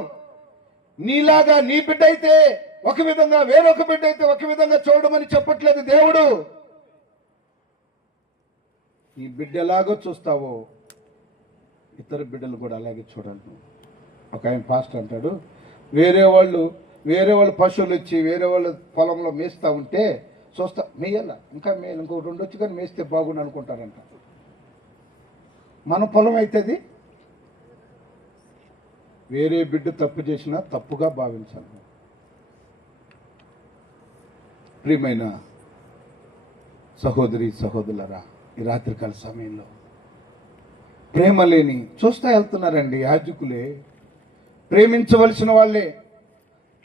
నీలాగా నీ బిడ్డ అయితే ఒక విధంగా, వేరొక బిడ్డ అయితే ఒక విధంగా చూడమని చెప్పట్లేదు దేవుడు. నీ బిడ్డ ఎలాగో చూస్తావో ఇతర బిడ్డలు కూడా అలాగే చూడాలి. ఒక ఆయన పాస్టర్ అంటాడు, వేరే వాళ్ళు పశువులు వచ్చి వేరే వాళ్ళ పొలంలో మేస్తూ ఉంటే చూస్తా, మేయాల ఇంకా మేలు, ఇంకో 2 వచ్చి కానీ మేస్తే బాగుండు అనుకుంటారంట. మన పొలం అయితే అది వేరే బిడ్డ తప్పు చేసినా తప్పుగా భావించాలి. ప్రియమైన సహోదరి సహోదరులరా, ఈ రాత్రికాల సమయంలో ప్రేమ లేని చూస్తా వెళ్తున్నారండి యాజకులే. ప్రేమించవలసిన వాళ్ళే,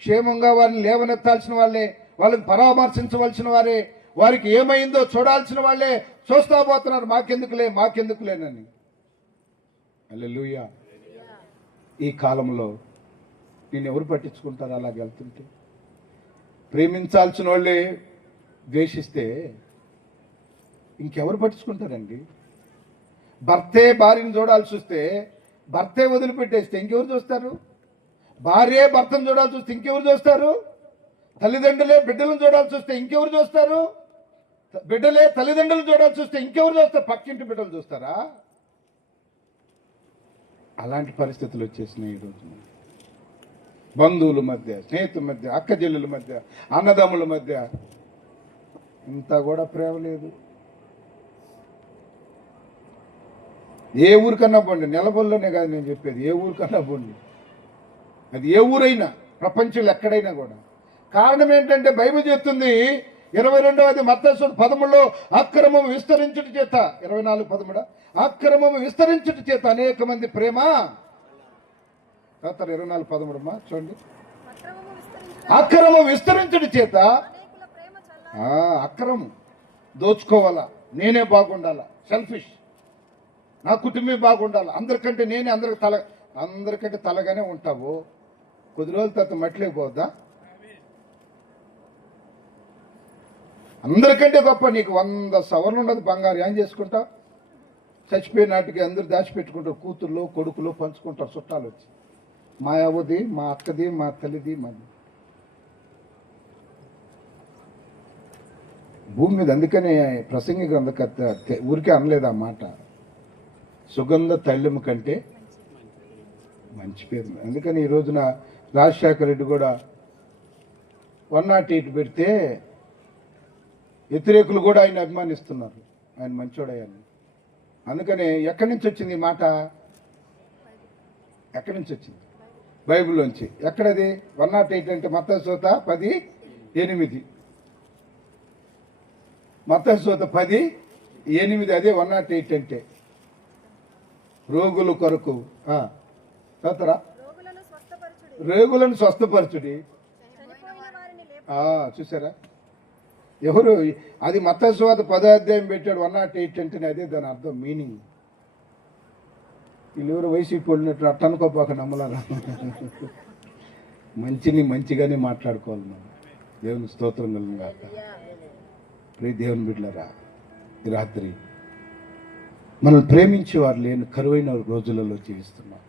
క్షేమంగా వారిని లేవనెత్తాల్సిన వాళ్ళే, వాళ్ళని పరామర్శించవలసిన వారే, వారికి ఏమైందో చూడాల్సిన వాళ్ళే చూస్తా పోతున్నారు. మాకెందుకులేనని. హల్లెలూయా. ఈ కాలంలో నేను ఎవరు పట్టించుకుంటారు అలాగే వెళ్తుంటే? ప్రేమించాల్సిన వాళ్ళే ద్వేషిస్తే ఇంకెవరు పట్టించుకుంటారండి? భర్తే భార్యను చూడాల్సి వస్తే, భర్తే వదిలిపెట్టేస్తే ఇంకెవరు చూస్తారు? భార్యే భర్తను చూడాల్సి వస్తే ఇంకెవరు చూస్తారు? తల్లిదండ్రులే బిడ్డలను చూడాల్సి వస్తే ఇంకెవరు చూస్తారు? బిడ్డలే తల్లిదండ్రులు చూడాల్సి వస్తే ఇంకెవరు చూస్తారు? పక్కింటి బిడ్డలు చూస్తారా? అలాంటి పరిస్థితులు వచ్చేసినాయి ఈరోజు. బంధువుల మధ్య, స్నేహితుల మధ్య, అక్క చెల్లెల మధ్య, అన్నదమ్ముల మధ్య ఇంత కూడా ప్రేమ లేదు. ఏ ఊరికన్నా పోండి, నెలబొల్లోనే కాదు నేను చెప్పేది, ఏ ఊరికన్నా పోండి, అది ఏ ఊరైనా ప్రపంచంలో ఎక్కడైనా కూడా. కారణం ఏంటంటే బైబిల్ చెప్తుంది 22వ మత్తయి 13లో అక్రమం విస్తరించుట చేత, 24:13 అక్రమం విస్తరించుట చేత అనేక మంది ప్రేమ. 24:13 చూడండి. అక్రమం విస్తరించుట చేత, అక్రమం దోచుకోవాలా, నేనే బాగుండాలా, సెల్ఫిష్, నా కుటుంబమే బాగుండాలి, అందరికంటే తలగానే ఉంటావు. కొద్ది రోజుల తర్వాత మట్లేకపోద్దా? అందరికంటే గొప్ప, నీకు 100 సవర్లు ఉండదు బంగారు, ఏం చేసుకుంటావు? చచ్చిపోయిన నాటికి అందరూ దాచిపెట్టుకుంటారు, కూతుర్లు కొడుకులు పంచుకుంటారు చుట్టాలు వచ్చి. మా అవ్వది, మా అక్కది, మా తల్లిది, మాది. భూమి మీద అందుకనే ప్రసంగి గ్రంథకర్త ఊరికే అనలేదు ఆ మాట, సుగంధ తైలము కంటే మంచి పేరు. అందుకని ఈ రోజున రాజశేఖర రెడ్డి కూడా 108 పెడితే వ్యతిరేకులు కూడా ఆయన అభిమానిస్తున్నారు, ఆయన మంచోడయ్యాన్ని. అందుకనే ఎక్కడి నుంచి వచ్చింది ఈ మాట? ఎక్కడి నుంచి వచ్చింది? బైబిల్లోంచి. ఎక్కడది? 108 అంటే మత్తయి సువార్త 10:8. మత్తయి సువార్త 10:8 అదే 108 అంటే. రోగుల కొరకు చదువుతారా? రోగులను స్వస్థపరచుడి. చూసారా? ఎవరు అది? మత్తయి సువార్త 10వ అధ్యాయం పెట్టాడు, 108 అంటేనే అదే దాని అర్థం, మీనింగ్. వీళ్ళెవరు వైసీపీ వెళ్ళినట్టు అట్ట అనుకోపాక నమ్మలారా. మంచిగానే మాట్లాడుకోవాలి మనం. దేవుని స్తోత్రం కలుగుగాక. ప్రియ దేవుని బిడ్డలారా, ఈ రాత్రి మనం ప్రేమించేవారు లేని కరువైన రోజులలో జీవిస్తున్నాం.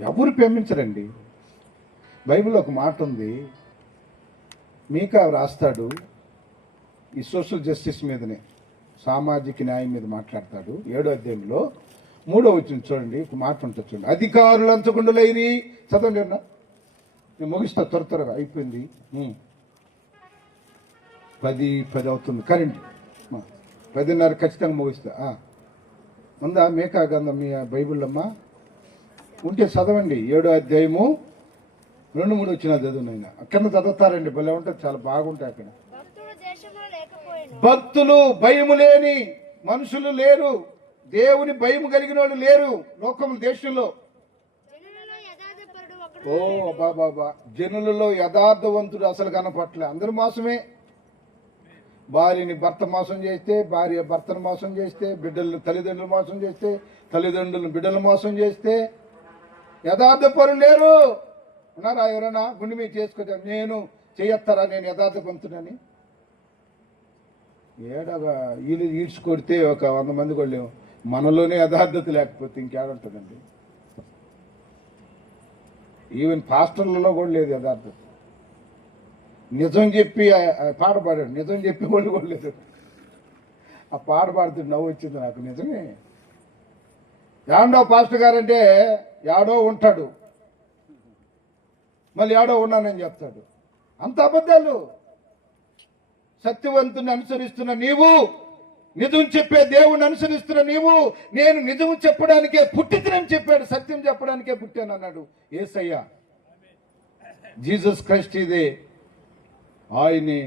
ఎవరు ప్రేమించరండి. బైబిల్లో ఒక మాట ఉంది, మీకా రాస్తాడు, ఈ సోషల్ జస్టిస్ మీదనే, సామాజిక న్యాయం మీద మాట్లాడతాడు. 7వ అధ్యాయంలో 3వ వచనం చూడండి, ఒక మాట ఉంటుంది చూడండి. అధికారులు అంతకుండులైరి, చదవండి అన్నా, నేను ముగిస్తా త్వరగా, అయిపోయింది. 10 అవుతుంది కరెంట్. 10:30 ఖచ్చితంగా ముగిస్తా. ఉందా మేకా గ్రంథం మీ బైబిల్ అమ్మా? ఉంటే చదవండి. 7వ అధ్యాయము 2-3 వచ్చిన చదువునైనా కింద చదువుతారండి. భలే ఉంటుంది, చాలా బాగుంటాయి అక్కడ. భక్తులు భయము లేని మనుషులు లేరు, దేవుని భయం కలిగిన వాళ్ళు లేరు లోకము దేశంలో. ఓ బాబా, జనులలో యథార్థవంతుడు అసలు కనపట్లే, అందరూ మోసమే. భార్యని భర్త మోసం చేస్తే, భార్య భర్తను మోసం చేస్తే, బిడ్డలు తల్లిదండ్రులు మోసం చేస్తే, తల్లిదండ్రులను బిడ్డలు మోసం చేస్తే యథార్థపరులు లేరు. ఉన్నారా ఎవరైనా? గుండె మీద చేసుకుంటా నేను చేయొస్తారా నేను యథార్థవంతుడని? ఏడగా వీళ్ళు ఈడ్చి కొడితే ఒక 100 మంది కొడలేము. మనలోనే యథార్థత లేకపోతే ఇంకేడుంటుందండి? ఈవెన్ పాస్టర్లలో కూడా లేదు యథార్థత. నిజం చెప్పి పాట పాడాడు, నిజం చెప్పి వాళ్ళు కూడా లేదు. ఆ పాట పాడుతూ నవ్వు వచ్చింది నాకు. నిజమే, యాడో పాస్టర్ గారంటే యాడో ఉంటాడు, మళ్ళీ యాడో ఉన్నానని చెప్తాడు. అంత అబద్ధాలు. సత్యవంతుని అనుసరిస్తున్న నీవు, నిజం చెప్పే దేవుణ్ణి అనుసరిస్తున్న నీవు, నేను నిజం చెప్పడానికే పుట్టితనని చెప్పాడు, సత్యం చెప్పడానికే పుట్టాను అన్నాడు యేసయ్య. జీసస్ క్రైస్ట్ ఇదే, ఆయనే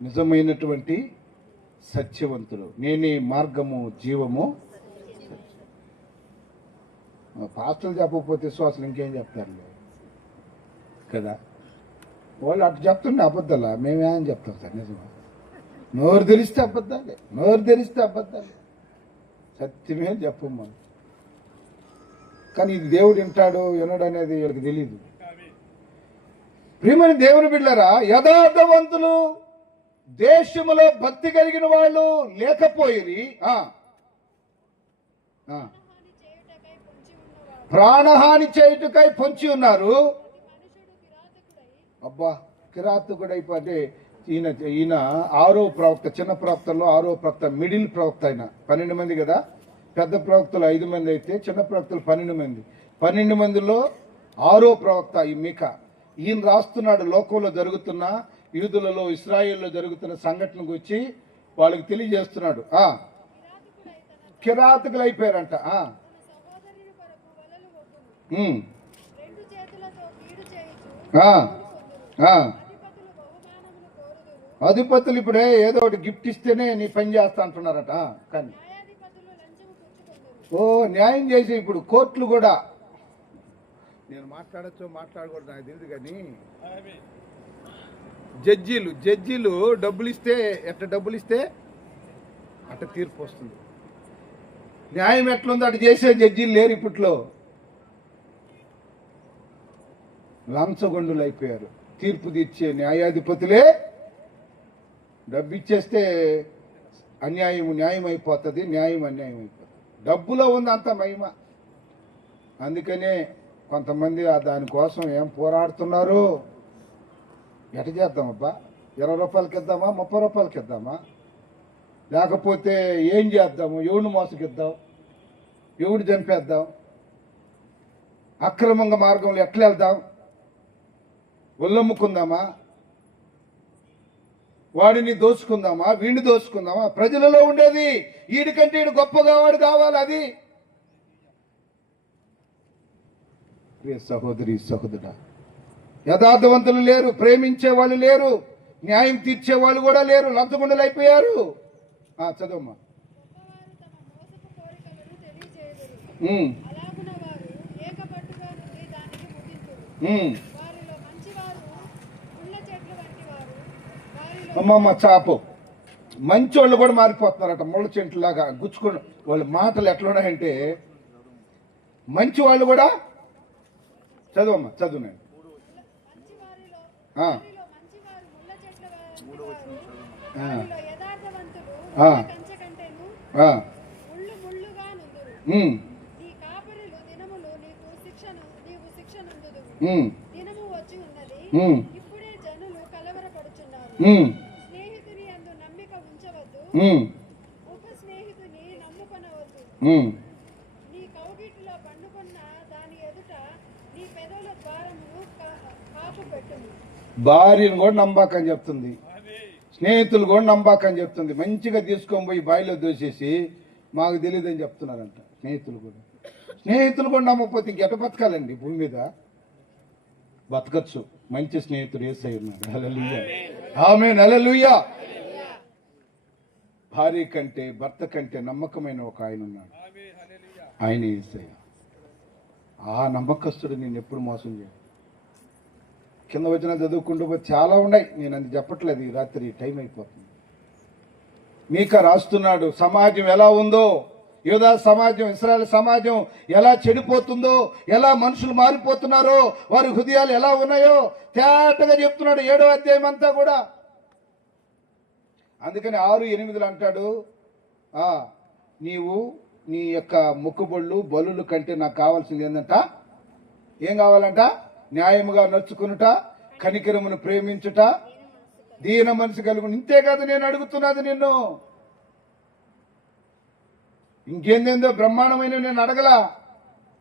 నిజమైనటువంటి సత్యవంతుడు. నేనే మార్గము జీవము. పాస్టర్లు చెప్పకపోతే విశ్వాసులు ఇంకేం చెప్తారులే కదా. వాళ్ళు అటు చెప్తుండే అబద్ధాలా, మేమేమని చెప్తాం సార్ నిజమా? నోరు తెరిస్తే అబద్ధాలే, నోరు తెరిస్తే అబద్ధాలే, సత్యమే చెప్పం మనం. కానీ ఇది దేవుడు వింటాడు వినడు అనేది వీళ్ళకి తెలియదు. ప్రియమైన దేవుని బిడ్డలారా, యథార్థవంతులు దేశములో భక్తి కలిగిన వాళ్ళు లేకపోయిరి, ప్రాణహాని చేయుటకై పొంచి ఉన్నారు. అబ్బా, కిరాతకుడు అయిపోతే ఈయన 6వ ప్రవక్త, చిన్న ప్రవక్తల్లో 6వ ప్రవక్త, మిడిల్ ప్రవక్త. ఆయన 12 మంది కదా, పెద్ద ప్రవక్తలు 5 మంది అయితే చిన్న ప్రవక్తలు 12 మంది. 12 మందిలో 6వ ప్రవక్త ఈ మీకా. ఈయన రాస్తున్నాడు లోకంలో జరుగుతున్న, యూదులలో ఇశ్రాయేల్లో జరుగుతున్న సంఘటన గురించి వాళ్ళకి తెలియజేస్తున్నాడు. కిరాతకులు అయిపోయారంట. అధిపతులు ఇప్పుడే ఏదో ఒకటి గిఫ్ట్ ఇస్తేనే నీ పని చేస్తా అంటున్నారట. కానీ న్యాయం చేసి ఇప్పుడు కోర్టులు కూడా, నేను మాట్లాడచ్చో మాట్లాడకూడదు నాకు తెలియదు, కానీ జడ్జీలు డబ్బులు ఇస్తే డబ్బులు ఇస్తే అట్ట తీర్పు వస్తుంది. న్యాయం ఎట్లుందో అటు చేసే జడ్జీలు లేరు ఇప్పట్లో. లంచగొండులు అయిపోయారు. తీర్పు తీర్చే న్యాయాధిపతులే డబ్బు ఇచ్చేస్తే న్యాయం అయిపోతుంది, న్యాయం అన్యాయం అయిపోతుంది. డబ్బులో ఉంది అంత మహిమ. అందుకనే కొంతమంది దానికోసం ఏం పోరాడుతున్నారు. ఎట చేద్దామబ్బా? 20 రూపాయలకి ఇద్దామా, 30 రూపాయలకి ఇద్దామా? లేకపోతే ఏం చేద్దాము? ఎవడిని మోసగిద్దాం, ఎవడు చంపేద్దాం, అక్రమంగా మార్గంలో ఎట్లా వెళ్దాం, ఒళ్ళమ్ముకుందామా, వాడిని దోచుకుందామా, వీడిని దోచుకుందామా? ప్రజలలో ఉండేది వీడికంటే వీడు గొప్పగా వాడు కావాలి. అది సహోదరి సహోదరుడా, యథార్థవంతులు లేరు, ప్రేమించే వాళ్ళు లేరు, న్యాయం తీర్చే వాళ్ళు కూడా లేరు, లంచగొండలు అయిపోయారు. చదవమ్మా. అమ్మమ్మ చాపు, మంచోళ్ళు కూడా మారిపోతున్నారట, ముళ్ళ చెంట్లాగా గుచ్చుకుని. వాళ్ళ మాటలు ఎట్లున్నాయంటే, మంచి వాళ్ళు కూడా, చదువమ్మా చదువు. నేను భార్యను కూడా నమ్మకని చెప్తుంది. స్నేహితులు కూడా నమ్మాకని చెప్తుంది. మంచిగా తీసుకొని పోయి బావిలో దోసేసి మాకు తెలియదని చెప్తున్నారంట స్నేహితులు కూడా. స్నేహితులు కూడా నమ్మకపోతే ఇంకెట బతకాలండి భూమి మీద? బతకచ్చు. మంచి స్నేహితుడు యేసయ్య ఉన్నాడు. హల్లెలూయా, ఆమేన్, హల్లెలూయా. భార్య కంటే భర్త కంటే నమ్మకమైన ఒక ఆయన ఉన్నాడు, ఆయన యేసయ్య. ఆ నమ్మకస్తుడు నేను ఎప్పుడు మోసం చేయను. కింద వచ్చిన చదువుకుంటూ చాలా ఉన్నాయి, నేను అది చెప్పట్లేదు, ఈ రాత్రి టైం అయిపోతుంది. మీకా రాస్తున్నాడు సమాజం ఎలా ఉందో, యూదా సమాజం, ఇశ్రాయేల్ సమాజం ఎలా చెడిపోతుందో, ఎలా మనుషులు మారిపోతున్నారో, వారి హృదయాలు ఎలా ఉన్నాయో తేటగా చెప్తున్నాడు 7వ అధ్యాయం అంతా కూడా. అందుకని 6:8 అంటాడు, నీవు నీ యొక్క మొక్కుబళ్ళు బలుల కంటే నాకు కావాల్సింది ఏంటంట? ఏం కావాలంట? న్యాయముగా నడుచుకునుట, కనికరమును ప్రేమించుట, దీన మనసు కలుగు. ఇంతే కాదు నేను అడుగుతున్నది నిన్ను. ఇంకేందేందో బ్రహ్మాండమైన నేను అడగలా.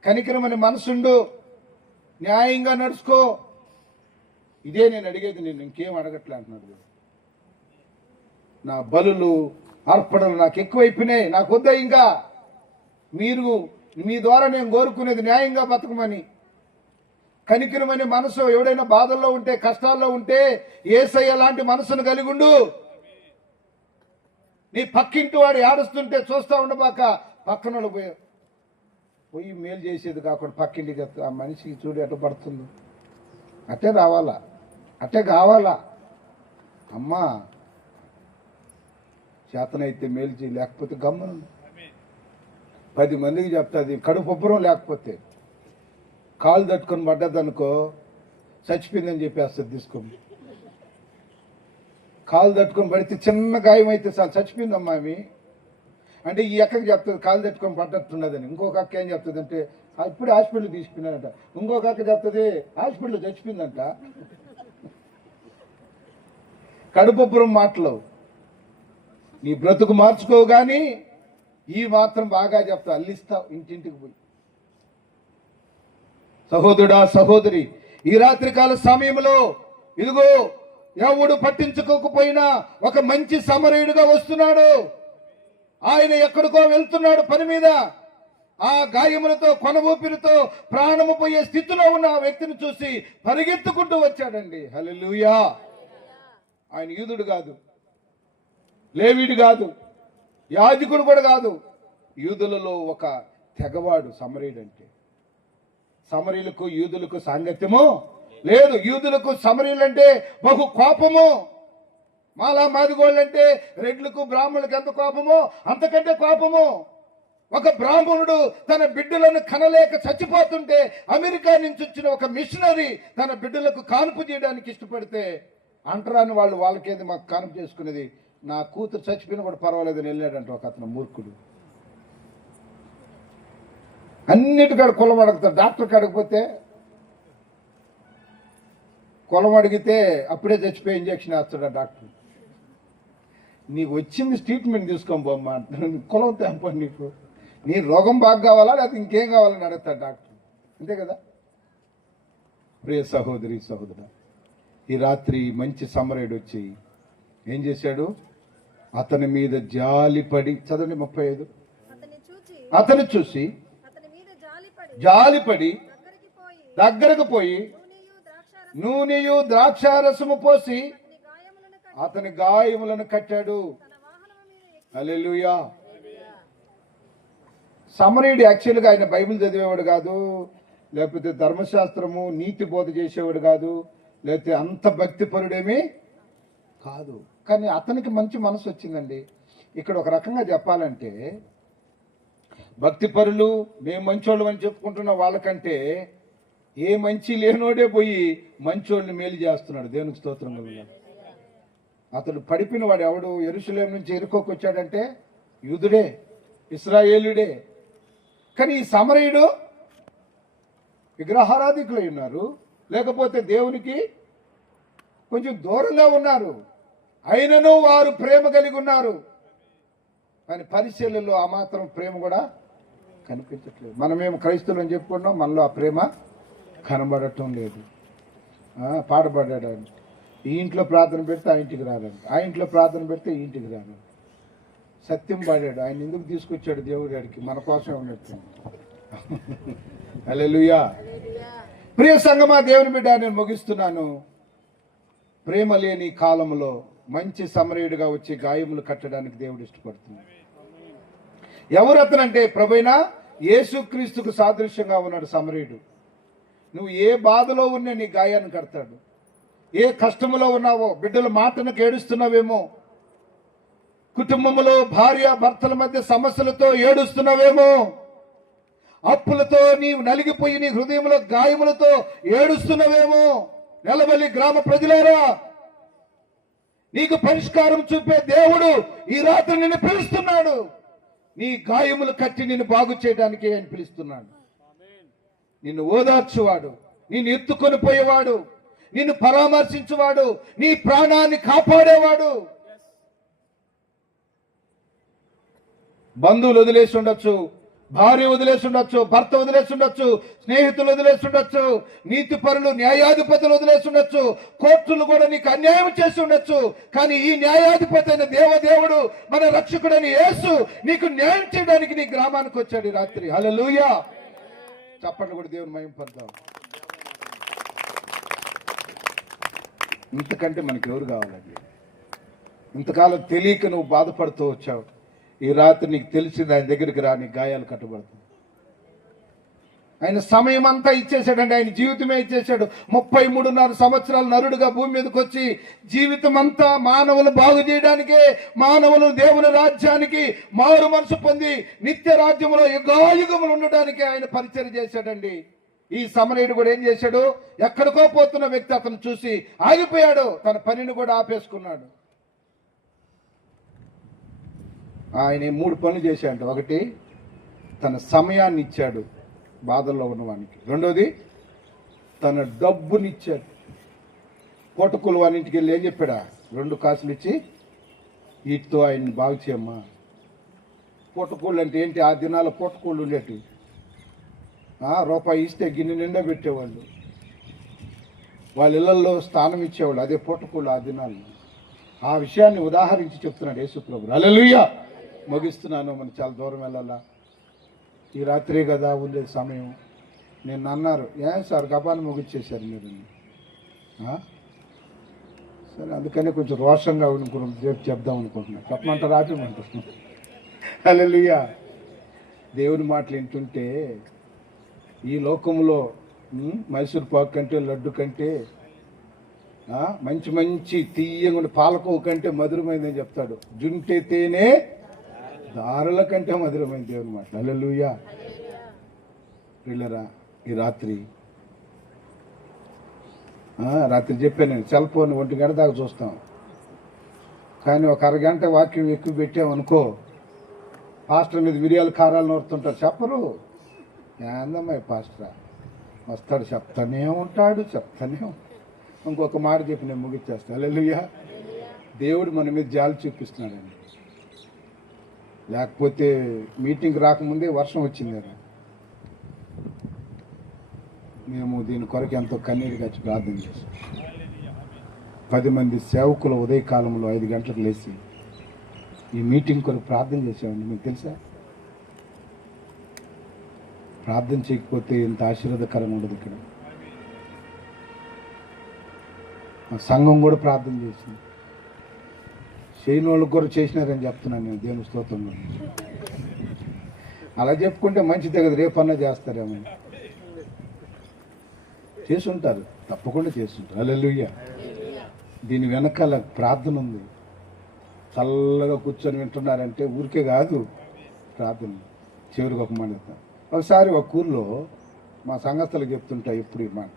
కనికరమని మనసుండు, న్యాయంగా నడుచుకో, ఇదే నేను అడిగేది. నేను ఇంకేం అడగట్లే అంటున్నాడు. నా బలులు అర్పణలు నాకు ఎక్కువైపోయినాయి, నాకు వద్దా ఇంకా. మీరు మీ ద్వారా నేను కోరుకునేది న్యాయంగా బతకమని, కనికరమనే మనసు. ఎవడైనా బాధల్లో ఉంటే, కష్టాల్లో ఉంటే యేసయ్య లాంటి మనసును కలిగి ఉండు. నీ పక్కింటి వాడు ఏడుస్తుంటే చూస్తా ఉండబాక, పక్కన పోయి మేలు చేసేది కాకుండా పక్కింటికి ఆ మనిషికి చూడు ఎట్ట పడుతుందో. అట్టే రావాలా, అట్టే కావాలా. అమ్మా చేతనైతే మేలు చేయి, లేకపోతే గమ్మను 10 మందికి చెప్తుంది. కడుపుబ్బరం లేకపోతే కాలు తట్టుకొని పడ్డదనుకో చచ్చిపోయిందని చెప్పేస్తుంది. తీసుకోండి, కాలు తట్టుకొని పడితే చిన్న గాయం అయితే చాలు, చచ్చిపోయిందమ్మా ఆమె అంటే. ఈ అక్కకి చెప్తుంది కాలు తట్టుకొని పడ్డట్టున్నదని. ఇంకొక అక్క ఏం చెప్తుంది అంటే ఇప్పుడే హాస్పిటల్ తీసుకున్నాడంట. ఇంకొక అక్క చెప్తుంది హాస్పిటల్లో చచ్చిపోయిందంట. కడుపుబ్బరం మాటలు. నీ బ్రతుకు మార్చుకోవు కానీ ఈ మాత్రం బాగా చెప్తా, అల్లిస్తావు ఇంటింటికి పోయి. సహోదరుడా, సహోదరి, ఈ రాత్రికాల సమయంలో ఇదిగో ఎవడు పట్టించుకోకపోయినా ఒక మంచి సమరయుడిగా వస్తున్నాడు. ఆయన ఎక్కడికో వెళ్తున్నాడు పని మీద. ఆ గాయములతో, కొన ఊపిరితో ప్రాణము పోయే స్థితిలో ఉన్న ఆ వ్యక్తిని చూసి పరిగెత్తుకుంటూ వచ్చాడండి. హల్లెలూయా. ఆయన యూదుడు కాదు, లేవీడు కాదు, యాజకుడు కూడా కాదు. యూదులలో ఒక తెగవాడు సమరయుడు అంటే. సమరయులకు యూదులకు సాంగత్యము లేదు. యూదులకు సమరయులంటే బహు కోపము. మాలా మాదిగోళ్ళంటే రెడ్లకు బ్రాహ్మణులకు ఎంత కోపమో అంతకంటే కోపము. ఒక బ్రాహ్మణుడు తన బిడ్డలను కనలేక చచ్చిపోతుంటే అమెరికా నుంచి వచ్చిన ఒక మిషనరీ తన బిడ్డలకు కానుపు చేయడానికి ఇష్టపడితే అంటరాని వాళ్ళు వాళ్ళకేది మాకు కానుపు చేసుకునేది, నా కూతురు చచ్చిపోయినా కూడా పర్వాలేదని వెళ్ళాడంట ఒక అతను మూర్ఖుడు. అన్నిటికాడ కులం అడుగుతాడు. డాక్టర్ కాడకపోతే కులం అడిగితే అప్పుడే చచ్చిపోయి ఇంజక్షన్ వేస్తాడు డాక్టర్. నీకు వచ్చింది ట్రీట్మెంట్ తీసుకొని పోమ్మా అంటున్నాడు. కులం తెంప నీకు, నీ రోగం బాగా కావాలా లేకపోతే ఇంకేం కావాలని అడుగుతాడు డాక్టర్. అంతే కదా. ప్రియ సహోదరి, సహోదర, ఈ రాత్రి మంచి సమరయుడు వచ్చి ఏం చేశాడు? అతని మీద జాలిపడి, చదవండి 35. అతను చూసి జాలిపడి దగ్గరకు పోయి నూనెయు ద్రాక్షారసము పోసి అతని గాయములను కట్టాడు. హల్లెలూయా. సమరయుడు యాక్చువల్గా ఆయన బైబిల్ చదివేవాడు కాదు, లేకపోతే ధర్మశాస్త్రము నీతి బోధ చేసేవాడు కాదు, లేకపోతే అంత భక్తిపరుడేమీ కాదు. కానీ అతనికి మంచి మనసు వచ్చిందండి. ఇక్కడ ఒక రకంగా చెప్పాలంటే భక్తిపరులు మేము మంచోళ్ళు అని చెప్పుకుంటున్న వాళ్ళకంటే ఏ మంచి లేనోడే పోయి మంచోళ్ళని మేలు చేస్తున్నాడు. దేవునికి స్తోత్రం కలుగును. అతడు పడిపిన వాడు ఎవడు? యెరూషలేము నుంచి ఎరుకోకు వచ్చాడంటే యూదుడే, ఇశ్రాయేలుడే. కానీ ఈ సమరయుడు విగ్రహారాధికులై ఉన్నారు, లేకపోతే దేవునికి కొంచెం దూరంగా ఉన్నారు. అయినను వారు ప్రేమ కలిగి ఉన్నారు. కానీ పరిచర్యలో ఆ మాత్రం ప్రేమ కూడా కనిపించట్లేదు. మనమేమో క్రైస్తవులు అని చెప్పుకుంటాం, మనలో ఆ ప్రేమ కనబడటం లేదు. పాడబడ్డాడు. ఈ ఇంట్లో ప్రార్థన పెడితే ఆ ఇంటికి రారంట, ఆ ఇంట్లో ప్రార్థన పెడితే ఈ ఇంటికి రారంట. సత్యం పాడాడు. ఆయన ఎందుకు తీసుకొచ్చాడు దేవుడి గారికి? మన కోసమే ఉన్నట్టు. హల్లెలూయా. ప్రియ సంగమా, దేవుని బిడ్డ, నేను ముగిస్తున్నాను. ప్రేమ లేని కాలంలో మంచి సమరయుడిగా వచ్చి గాయములు కట్టడానికి దేవుడు ఇష్టపడుతున్నాడు. ఎవరు అతనంటే ప్రభువైన యేసుక్రీస్తుకు సాదృశ్యంగా ఉన్నాడు సమరయుడు. నువ్వు ఏ బాధలో ఉన్నా నీ గాయాన్ని కడతాడు. ఏ కష్టములో ఉన్నావో, బిడ్డల మాటను ఏడుస్తున్నావేమో, కుటుంబంలో భార్య భర్తల మధ్య సమస్యలతో ఏడుస్తున్నావేమో, అప్పులతో నీవు నలిగిపోయి నీ హృదయంలో గాయములతో ఏడుస్తున్నావేమో, నెలవల్లి గ్రామ ప్రజలారా, నీకు పరిష్కారం చూపే దేవుడు ఈ రాత్రి నిన్ను పిలుస్తున్నాడు. నీ గాయములు కట్టి నిన్ను బాగు చేయడానికి ఆయన పిలుస్తున్నాడు. నిన్ను ఓదార్చువాడు, నిన్ను ఎత్తుకొని పోయేవాడు, నిన్ను పరామర్శించువాడు, నీ ప్రాణాన్ని కాపాడేవాడు. బంధువులు వదిలేసి ఉండొచ్చు, భార్య వదిలేసి ఉండొచ్చు, భర్త వదిలేసి ఉండొచ్చు, స్నేహితులు వదిలేసి ఉండొచ్చు, నీతిపరులు న్యాయాధిపతులు వదిలేసి ఉండొచ్చు, కోర్టులు కూడా నీకు అన్యాయం చేసి ఉండొచ్చు. కానీ ఈ న్యాయాధిపతి అయిన దేవదేవుడు, మన రక్షకుడని యేసు నీకు న్యాయం చేయడానికి నీ గ్రామానికి వచ్చాడు ఈ రాత్రి. హల్లెలూయా. చప్పట్లు కూడా దేవుని మహిమపడదాం. ఇంతకంటే మనకి ఎవరు కావాలండి? ఇంతకాలం తెలియక నువ్వు బాధపడుతూ వచ్చావు. ఈ రాత్రి నీకు తెలిసింది, ఆయన దగ్గరికి రా, నీ గాయాలు కట్టబడుతుంది. ఆయన సమయం అంతా ఇచ్చేసాడండి, ఆయన జీవితమే ఇచ్చేసాడు. 33.5 సంవత్సరాలు నరుడుగా భూమి మీదకి వచ్చి జీవితం అంతా మానవులు బాగు చేయడానికే, మానవులు దేవుని రాజ్యానికి మారు మనసు పొంది నిత్య రాజ్యంలో యుగాయుగములు ఉండడానికే ఆయన పరిచయం చేశాడండి. ఈ సమరయుడు కూడా ఏం చేశాడు? ఎక్కడికో పోతున్న వ్యక్తి అతను చూసి ఆగిపోయాడు, తన పనిని కూడా ఆపేసుకున్నాడు. ఆయన 3 పనులు చేశాడు. ఒకటి, తన సమయాన్ని ఇచ్చాడు బాధల్లో ఉన్నవానికి. రెండోది, తన డబ్బునిచ్చాడు. పూటకూలు వానింటికి వెళ్ళి ఏం చెప్పాడా? 2 కాసులు ఇచ్చి, వీటితో ఆయన్ని బాగు చేయమ్మా. పూటకూళ్ళు అంటే ఏంటి? ఆ దినాల పూటకూళ్ళు ఉండేటివి. రూపాయి ఇస్తే గిన్నె నిండా పెట్టేవాళ్ళు, వాళ్ళ ఇళ్లలో స్థానం ఇచ్చేవాళ్ళు. అదే పూటకూళ్ళు ఆ దినాల్లో. ఆ విషయాన్ని ఉదాహరించి చెప్తున్నాడు యేసు ప్రభువు. హల్లెలూయా. ముగిస్తున్నాను, మనం చాలా దూరం వెళ్ళాలా. ఈ రాత్రి కదా ఉండేది సమయం. నేను అన్నారు, ఏం సార్ గబాన్ని ముగిచ్చేశారు మీరు? సరే, అందుకనే కొంచెం రోషంగా చెప్దాం అనుకుంటున్నాను. చెప్పమంటారు, ఆపేమంటున్నాను. హల్లెలూయా. దేవుని మాటలు వింటుంటే ఈ లోకంలో మైసూర్ పాక్ కంటే, లడ్డు కంటే, మంచి మంచి తీయగా పాలకోవ కంటే మధురమైందని చెప్తాడు. జుంటే తేనె దారుల కంటే మధురమైంది దేవుని మాట. హల్లెలూయా. పిల్లరా, ఈ రాత్రి చెప్పాను నేను, సెల్ ఫోన్ 1 గంట దాకా చూస్తాం. కానీ ఒక అరగంట వాక్యం ఎక్కువ పెట్టామనుకో, పాస్టర్ మీద మిరియాలు కారాలు నోరుతుంటారు. చెప్పరు. ఏందమ్మా పాస్టరా వస్తాడు, చెప్తానే ఉంటాడు. ఇంకొక మాట చెప్పి నేను ముగిచ్చేస్తాను. హల్లెలూయా. దేవుడు మన మీద జాలి చూపిస్తున్నాడండి. లేకపోతే మీటింగ్ రాకముందే వర్షం వచ్చింది కదా. మేము దీని కొరకు ఎంతో కన్నీరు వచ్చి ప్రార్థన చేస్తాం. 10 మంది సేవకులు ఉదయకాలంలో 5 గంటలకు లేచి ఈ మీటింగ్ కొరకు ప్రార్థన చేసామండి. మీకు తెలుసా? ప్రార్థన చేయకపోతే ఇంత ఆశీర్వాదకరం ఉండదు. ఇక్కడ మా సంఘం కూడా ప్రార్థన చేసింది. చేయని వాళ్ళకి కూడా చేసినారని చెప్తున్నాను నేను, దేవుని స్తోత్రం. అలా చెప్పుకుంటే మంచిదే కదా, రేపన్నా చేస్తారేమో. చేసుంటారు, తప్పకుండా చేసుంటారు. హల్లెలూయా. దీని వెనకాల ప్రార్థన ఉంది. చల్లగా కూర్చొని వింటున్నారంటే ఊరికే కాదు ప్రార్థన. చివరికి ఒక మాట చెప్తాను. ఒకసారి ఒక ఊర్లో మా సంఘస్థలకు చెప్తుంటా ఎప్పుడు ఈ మాట.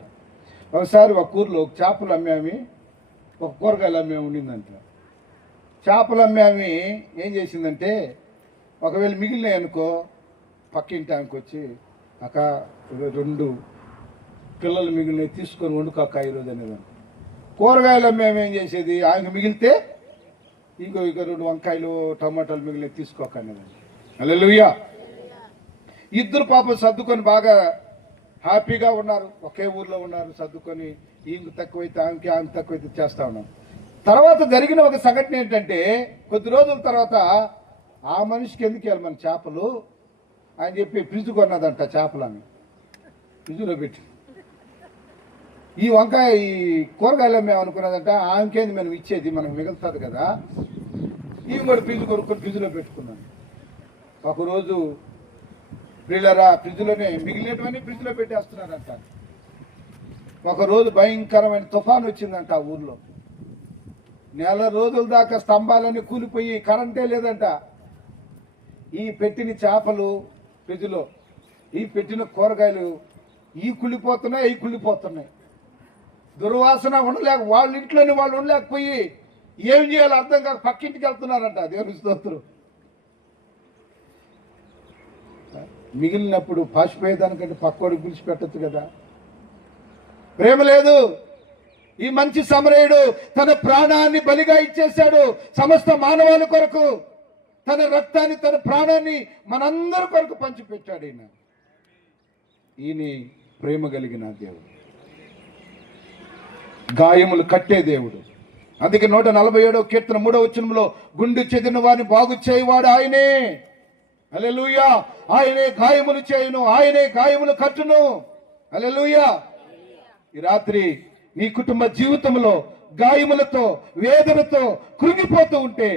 ఒకసారి ఒక ఊర్లో ఒక చేపలు అమ్మామి, ఒక కూరగాయలు అమ్మామి ఉండిందంట. చేపలు అమ్మామి ఏం చేసిందంటే, ఒకవేళ మిగిలినాయి అనుకో, పక్కింటి ఆమెకు వచ్చి, అక్క 2 పిల్లలు మిగిలినవి తీసుకొని వండుకోక ఈరోజు అనేదాన్ని. కూరగాయలు అమ్మామి ఏం చేసేది, ఆమెకు మిగిలితే ఇక 2 వంకాయలు టమాటాలు మిగిలినవి తీసుకోక అనేదాన్ని. హల్లెలూయా. ఇద్దరు పాపం సర్దుకొని బాగా హ్యాపీగా ఉన్నారు, ఒకే ఊర్లో ఉన్నారు, సర్దుకొని ఈమెకు తక్కువైతే ఆమెకి తక్కువైతే చేస్తా ఉన్నాం. తర్వాత జరిగిన ఒక సంఘటన ఏంటంటే, కొద్ది రోజుల తర్వాత ఆ మనిషికి ఎందుకు వెళ్ళి మన చేపలు అని చెప్పి ఫ్రిడ్జ్ కొన్నదంట. చేపలని ఫ్రిడ్జ్లో పెట్టి ఈ వంకాయ ఈ కూరగాయలు మేము అనుకున్నదంట. ఆమెకేంది మనం ఇచ్చేది, మనకు మిగులుతుంది కదా. ఈమె కూడా ఫ్రిడ్జ్ కొనుక్కొని ఫ్రిడ్జ్లో పెట్టుకున్నాను. ఒకరోజు పిల్లరా ఫ్రిడ్జ్లోనే మిగిలినటువంటి ఫ్రిడ్జ్లో పెట్టేస్తున్నారంట. ఒకరోజు భయంకరమైన తుఫాను వచ్చిందంట ఆ ఊర్లో. నెల రోజుల దాకా స్తంభాలన్నీ కూలిపోయి కరెంటే లేదంట. ఈ పెట్టిన చేపలు ఫ్రిడ్జ్లో, ఈ పెట్టిన కూరగాయలు ఈ కుళ్ళిపోతున్నాయి. దుర్వాసన ఉండలేక వాళ్ళ ఇంట్లోనే వాళ్ళు ఉండలేకపోయి ఏం చేయాలో అర్థం కాక పక్కింటికి వెళ్తున్నారంట. దేవుని స్తోత్రం. మిగిలినప్పుడు పాసిపోయేదానికంటే పక్కోడికి పిలిచిపెట్టచ్చు కదా. ప్రేమ లేదు. ఈ మంచి సమరయుడు తన ప్రాణాన్ని బలిగా ఇచ్చేశాడు సమస్త మానవాళి కొరకు. తన రక్తాన్ని, తన ప్రాణాన్ని మనందరి కొరకు పంచిపెట్టాడు. ఈయన ప్రేమ కలిగిన దేవుడు, గాయములు కట్టే దేవుడు. అందుకే 147వ కీర్తన 3వ వచనంలో గుండు చెదిరిన వారిని బాగు చేయవాడు ఆయనే. హల్లెలూయా. ఆయనే గాయములు చేయును, ఆయనే గాయములు కట్టును. హల్లెలూయా. ఈ రాత్రి నీ కుటుంబ జీవితంలో గాయములతో, వేదనతో కృంగిపోతూ ఉంటే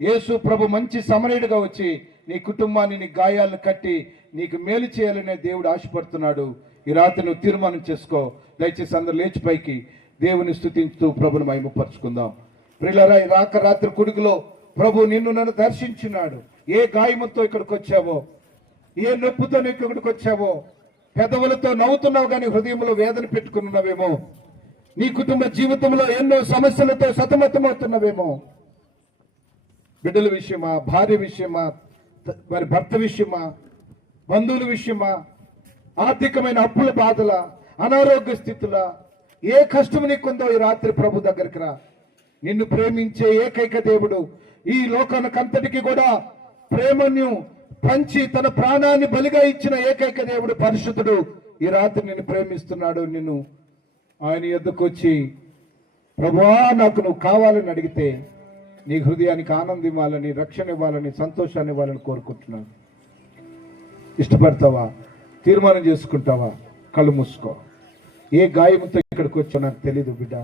యేసు ప్రభు మంచి సమరయుడిగా వచ్చి నీ కుటుంబాన్ని, నీ గాయాలను కట్టి నీకు మేలు చేయాలనే దేవుడు ఆశపడుతున్నాడు. ఈ రాత్రి నువ్వు తీర్మానం చేసుకో. దయచేసి అందరు లేచి పైకి దేవుని స్తుతించుతూ ప్రభుని మహిమపరుచుకుందాం. ప్రియులారా, ఈ రాత్రి కుడికిలో ప్రభు నిన్ను నన్ను దర్శించినాడు. ఏ గాయముతో ఇక్కడికి వచ్చావో, ఏ నొప్పుతో ఇక్కడికి వచ్చావో, పెదవులతో నవ్వుతున్నావు కానీ హృదయంలో వేదన పెట్టుకున్నావేమో, నీ కుటుంబ జీవితంలో ఎన్నో సమస్యలతో సతమతమవుతున్నవేమో, బిడ్డల విషయమా, భార్య విషయమా, మరి భర్త విషయమా, బంధువుల విషయమా, ఆర్థికమైన అప్పుల బాధల, అనారోగ్య స్థితుల, ఏ కష్టం నీకుందో ఈ రాత్రి ప్రభు దగ్గరికి రా. నిన్ను ప్రేమించే ఏకైక దేవుడు, ఈ లోకానికంతటికి కూడా ప్రేమను పంచి తన ప్రాణాన్ని బలిగా ఇచ్చిన ఏకైక దేవుడు పరిశుద్ధుడు ఈ రాత్రి నిన్ను ప్రేమిస్తున్నాడు. నిన్ను ఆయన యొద్దకు వచ్చి ప్రభువా నాకు నువ్వు కావాలని అడిగితే నీ హృదయానికి ఆనందం ఇవ్వాలని, రక్షణ ఇవ్వాలని, సంతోషాన్ని ఇవ్వాలని కోరుకుంటున్నాను. ఇష్టపడతావా? తీర్మానం చేసుకుంటావా? కళ్ళు మూసుకో. ఏ గాయముతో ఇక్కడికి వచ్చా నాకు తెలీదు బిడ్డ.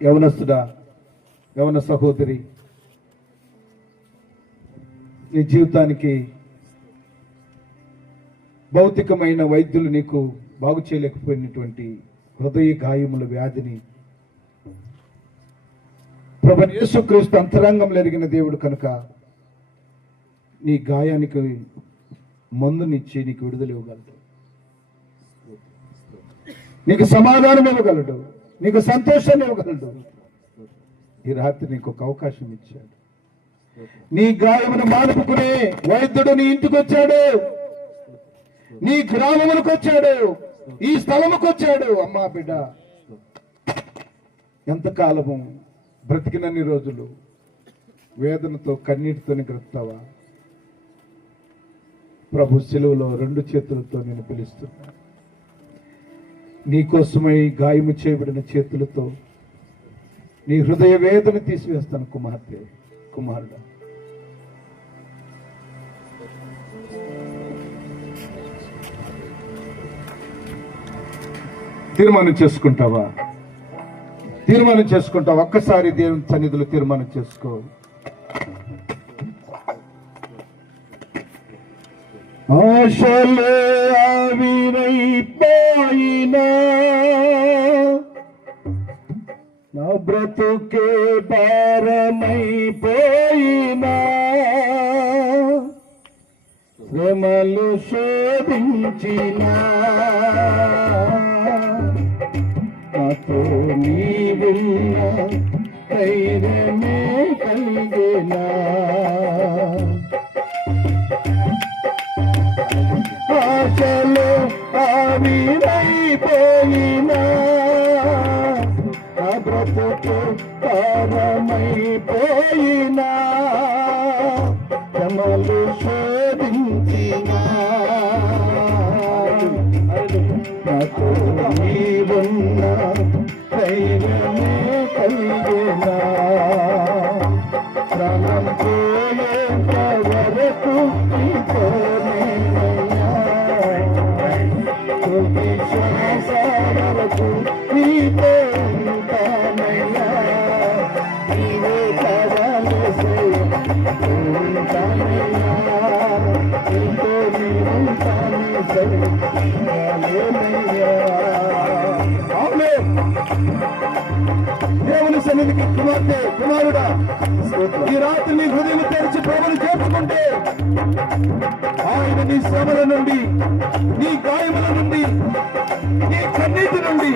యవనస్తుడా, యవన సహోదరి, నీ జీవితానికి భౌతికమైన వైద్యులు నీకు బాగు చేయలేకపోయినటువంటి హృదయ గాయముల వ్యాధిని ప్రభువైన యేసుక్రీస్తు అంతరంగంలో ఎరిగిన దేవుడు కనుక నీ గాయానికి మందునిచ్చి నీకు విడుదల ఇవ్వగలడు, నీకు సమాధానం ఇవ్వగలడు, నీకు సంతోషాన్ని ఇవ్వగలడు. ఈ రాత్రి నీకు ఒక అవకాశం ఇచ్చాడు. నీ గాయమును మానుకునే వైద్యుడు నీ ఇంటికి వచ్చాడు, నీ గ్రామములకు వచ్చాడు, ఈ స్థలముకు వచ్చాడు. అమ్మా బిడ్డ, ఎంతకాలము బ్రతికినన్ని రోజులు వేదనతో కన్నీటితో గడుపుతావా? ప్రభు శిలువలో 2 చేతులతో నేను పిలుస్తున్నా. నీకోసమై గాయము చేయబడిన చేతులతో నీ హృదయ వేదన తీసివేస్తాను కుమార్తె, కుమారుడా. తీర్మానం చేసుకుంటావా? తీర్మానం చేసుకుంటావా? ఒక్కసారి దేవుని సన్నిధిలో తీర్మానం చేసుకో. ఆశలే ఆవిరైపోయినా, నా బ్రతుకే భారమైపోయినా, శ్రమలు శోధించినా, నాతో నీవున్న ధైర్యమే కలిగినా, ఆశలు ఆవిరైపోయినా, నా బ్రతుకు భారమైపోయినా, శ్రమలు శోధించినా, నాతో నీవున్న శ్వాస వరకు నీతో ఉంటానయ్యా, నీవే కదా యేసయ్యా, ఉంటానయ్యా, నీతో ఉంటాను హల్లెలూయా. ఆమేన్. దేవుని సన్నిధికి కుమార్తె కుమారుడా, ఈ రాత్రి నీ హృదయం తెరిచి ప్రభువుని చేర్చుకుంటే ఆయన నీ శ్రమల నుండి, నీ గాయముల నుండి, నీ కన్నీటి నుండి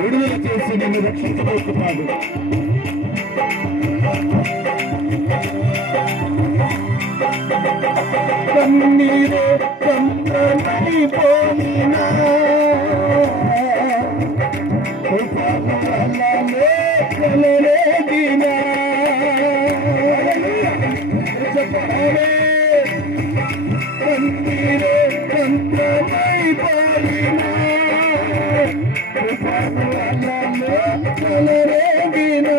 విడుదల చేసి నిన్ను రక్షించబోతున్నాడు. కన్నీరే కంటమైపోయినా కలలేదినా కన్నీరే కంటమైపోయినా కలలేదినా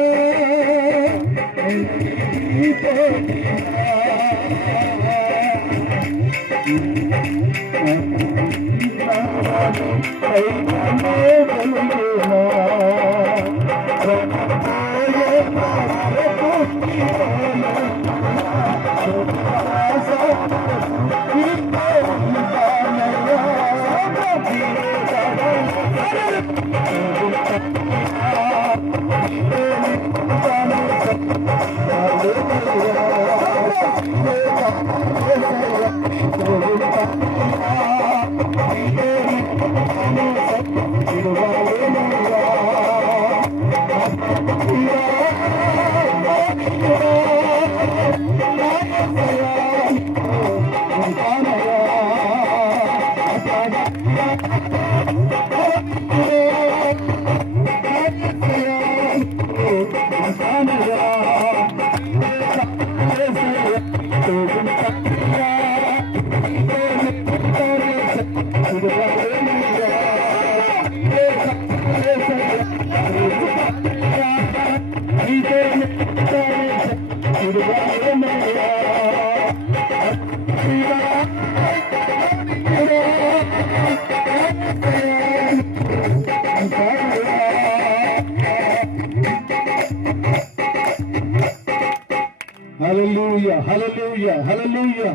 హల్లెలూయా, హల్లెలూయా, హల్లెలూయా.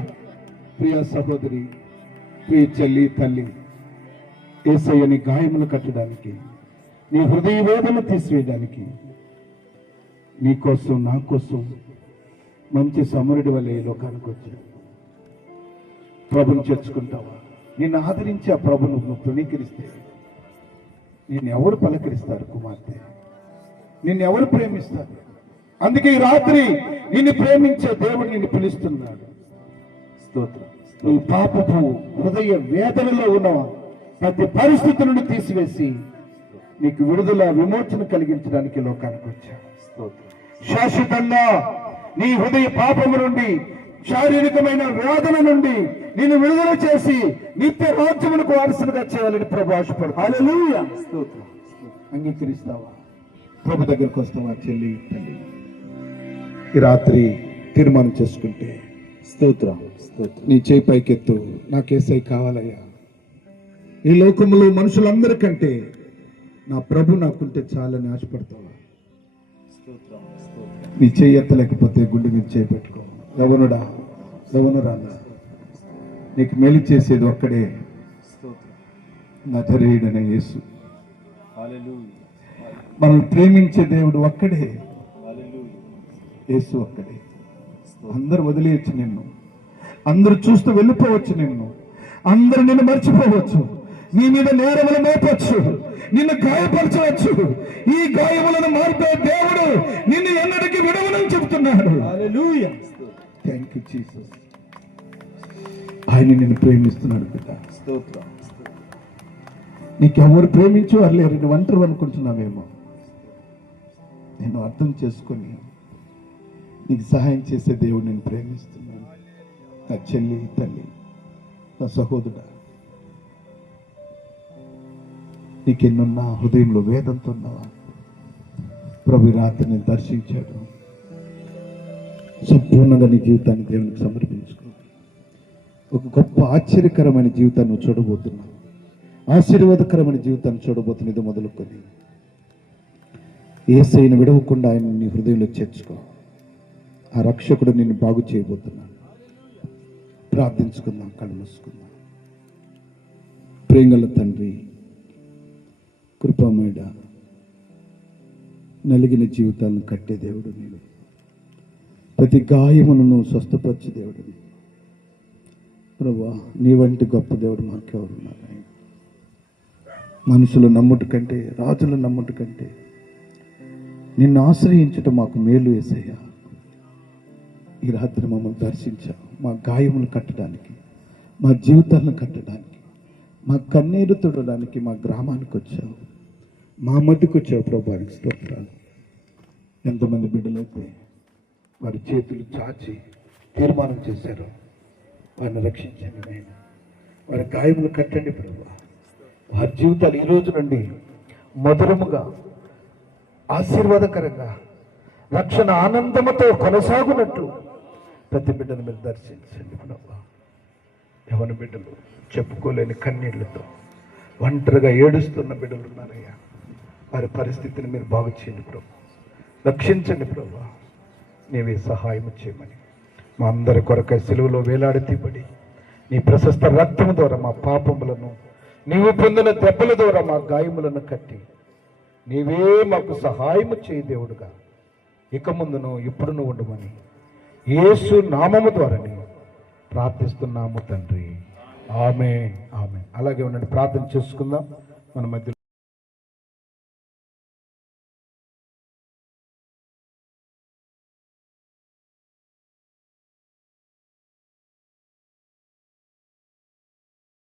ప్రియ సహోదరి, ప్రియ చెల్లి, తల్లి, యేసయ్యని గాయములు కట్టడానికి, నీ హృదయ వేదన తీసివేయడానికి, నీ కోసం నా కోసం మంచి సమరుడి వలె ఈ లోకానికి వచ్చాడు. ప్రభుని చేర్చుకుంటావా? నిన్ను ఆదరించి ఆ ప్రభును నువ్వు తృణీకరిస్తే నిన్ను ఎవరు పలకరిస్తారు కుమార్తె? నిన్ను ఎవరు ప్రేమిస్తారు? అందుకే ఈ రాత్రి నిన్ను ప్రేమించే దేవుడు నిన్ను పిలుస్తున్నాడు. స్తోత్రం. నువ్వు పాపపు హృదయ వేదనలో ఉన్నవా ప్రతి పరిస్థితి నుండి తీసివేసి నీకు విడుదల విమోచన కలిగించడానికి లోకానికి వచ్చావు. శాశ్వతంగా నీ హృదయ పాపము నుండి, శారీరకమైన వేదన నుండి నిన్ను విడుదల చేసి నిత్య రాజ్యమునకు వారసులుగా చేయాలని ప్రభు ఆశపడు. హల్లెలూయా. స్తోత్రం. అంగీకరిస్తావా? ప్రభు దగ్గరకు వస్తావా చెల్లి, తల్లి? ఈ రాత్రి తీర్మానం చేసుకుంటే స్తోత్రం, నీ చేయి పైకెత్తు. నాకు యేసయ్య కావాలయ్యా. ఈ లోకంలో మనుషులందరికంటే నా ప్రభు నాకుంటే చాలని ఆశపడతావా? నీ చేయి ఎత్తలేకపోతే గుండె మీద చేయి పెట్టుకో. యవనుడా, యవనురాలా, నీకు మేలు చేసేది ఒక్కడే, నజరేయుడైన యేసు. మనం ప్రేమించే దేవుడు ఒక్కడే, యేసు ఒక్కడే. అందరు వదిలేయచ్చు నిన్ను, అందరూ చూస్తూ వెళ్ళిపోవచ్చు నిన్ను, అందరూ నిన్ను మర్చిపోవచ్చు, నీ మీద నేరములు మోపవచ్చు, నిన్ను గాయపరచవచ్చు. ఈ గాయములను మార్పే దేవుడు నిన్ను ఎన్నటికీ విడవనని చెబుతున్నాడు. హల్లెలూయా. Thank you Jesus. ఆయన నిన్ను ప్రేమిస్తున్నాడు బిడ్డ. స్తోత్రం. నీకెవరు ప్రేమించు అర్లేరు, నువ్వు ఒంటరి అనుకుంటున్నావేమో. నేను అర్థం చేసుకొని నీకు సహాయం చేసే దేవుడు నేను ప్రేమిస్తున్నాను. నా చెల్లి, తల్లి, నా సహోదరుడా, నీకెన్నున్నా హృదయంలో వేదంతో ఉన్నావా? ప్రభు రాత్రిని దర్శించాడు. సంపూర్ణంగా నీ జీవితాన్ని దేవునికి సమర్పించుకో. ఒక గొప్ప ఆశ్చర్యకరమైన జీవితాన్ని చూడబోతున్నావు. ఆశీర్వాదకరమైన జీవితాన్ని చూడబోతున్న ఇది మొదలుకొని యేసయ్యను విడవకుండా ఆయన నీ హృదయంలో చేర్చుకో. ఆ రక్షకుడు నిన్ను బాగు చేయబోతున్నాడు. ప్రార్థించుకుందాం, కళ్ళు మూసుకుందాం. ప్రేంగల తండ్రి, కృపమేడ, నలిగిన జీవితాలను కట్టే దేవుడు నీవు. ప్రతి గాయమును నువ్వు స్వస్థపరిచే దేవుడు నీవు. ప్రభువా, నీ వంటి గొప్ప దేవుడు మాకెవరున్నారు? మనుషులు నమ్ముట కంటే, రాజులు నమ్ముట కంటే నిన్ను ఆశ్రయించటం మాకు మేలు యేసయ్యా. ఈ రాత్రి మమ్మల్ని దర్శించావు. మా గాయములు కట్టడానికి, మా జీవితాలను కట్టడానికి, మా కన్నీరు తుడడానికి మా గ్రామానికి వచ్చావు, మా మధ్యకు వచ్చావు. ప్రభువానికి స్తోత్రాలు. ఎంతమంది బిడ్డలైతే వారి చేతులు చాచి తీర్మానం చేశారో వారిని రక్షించండి నాయన. వారి గాయములు కట్టండి ప్రభువా. వారి జీవితాలు ఈ రోజు నుండి మధురముగా, ఆశీర్వాదకరంగా, రక్షణ ఆనందముతో కొనసాగునట్లు ప్రతి బిడ్డను మీరు దర్శించండి ప్రభువా. యవన బిడ్డలు చెప్పుకోలేని కన్నీళ్లతో ఒంటరిగా ఏడుస్తున్న బిడ్డలు ఉన్నారయ్యా. వారి పరిస్థితిని మీరు బాగు చేయండి ప్రభు. రక్షించండి ప్రభువా. నీవే సహాయం చేయమని మా అందరి కొరకై సిలువలో వేలాడి తీపడి నీ ప్రశస్త రక్తము ద్వారా మా పాపములను, నీవు పొందిన దెబ్బల ద్వారా మా గాయములను కట్టి నీవే మాకు సహాయము చేయి దేవుడుగా. ఇక ముందును ఇప్పుడును ఉండమని యేసు నామము ద్వారా ప్రార్థిస్తున్నాము తండ్రి. ఆమేన్, ఆమేన్. అలాగే ఉండండి, ప్రార్థన చేసుకుందాం మన మధ్య.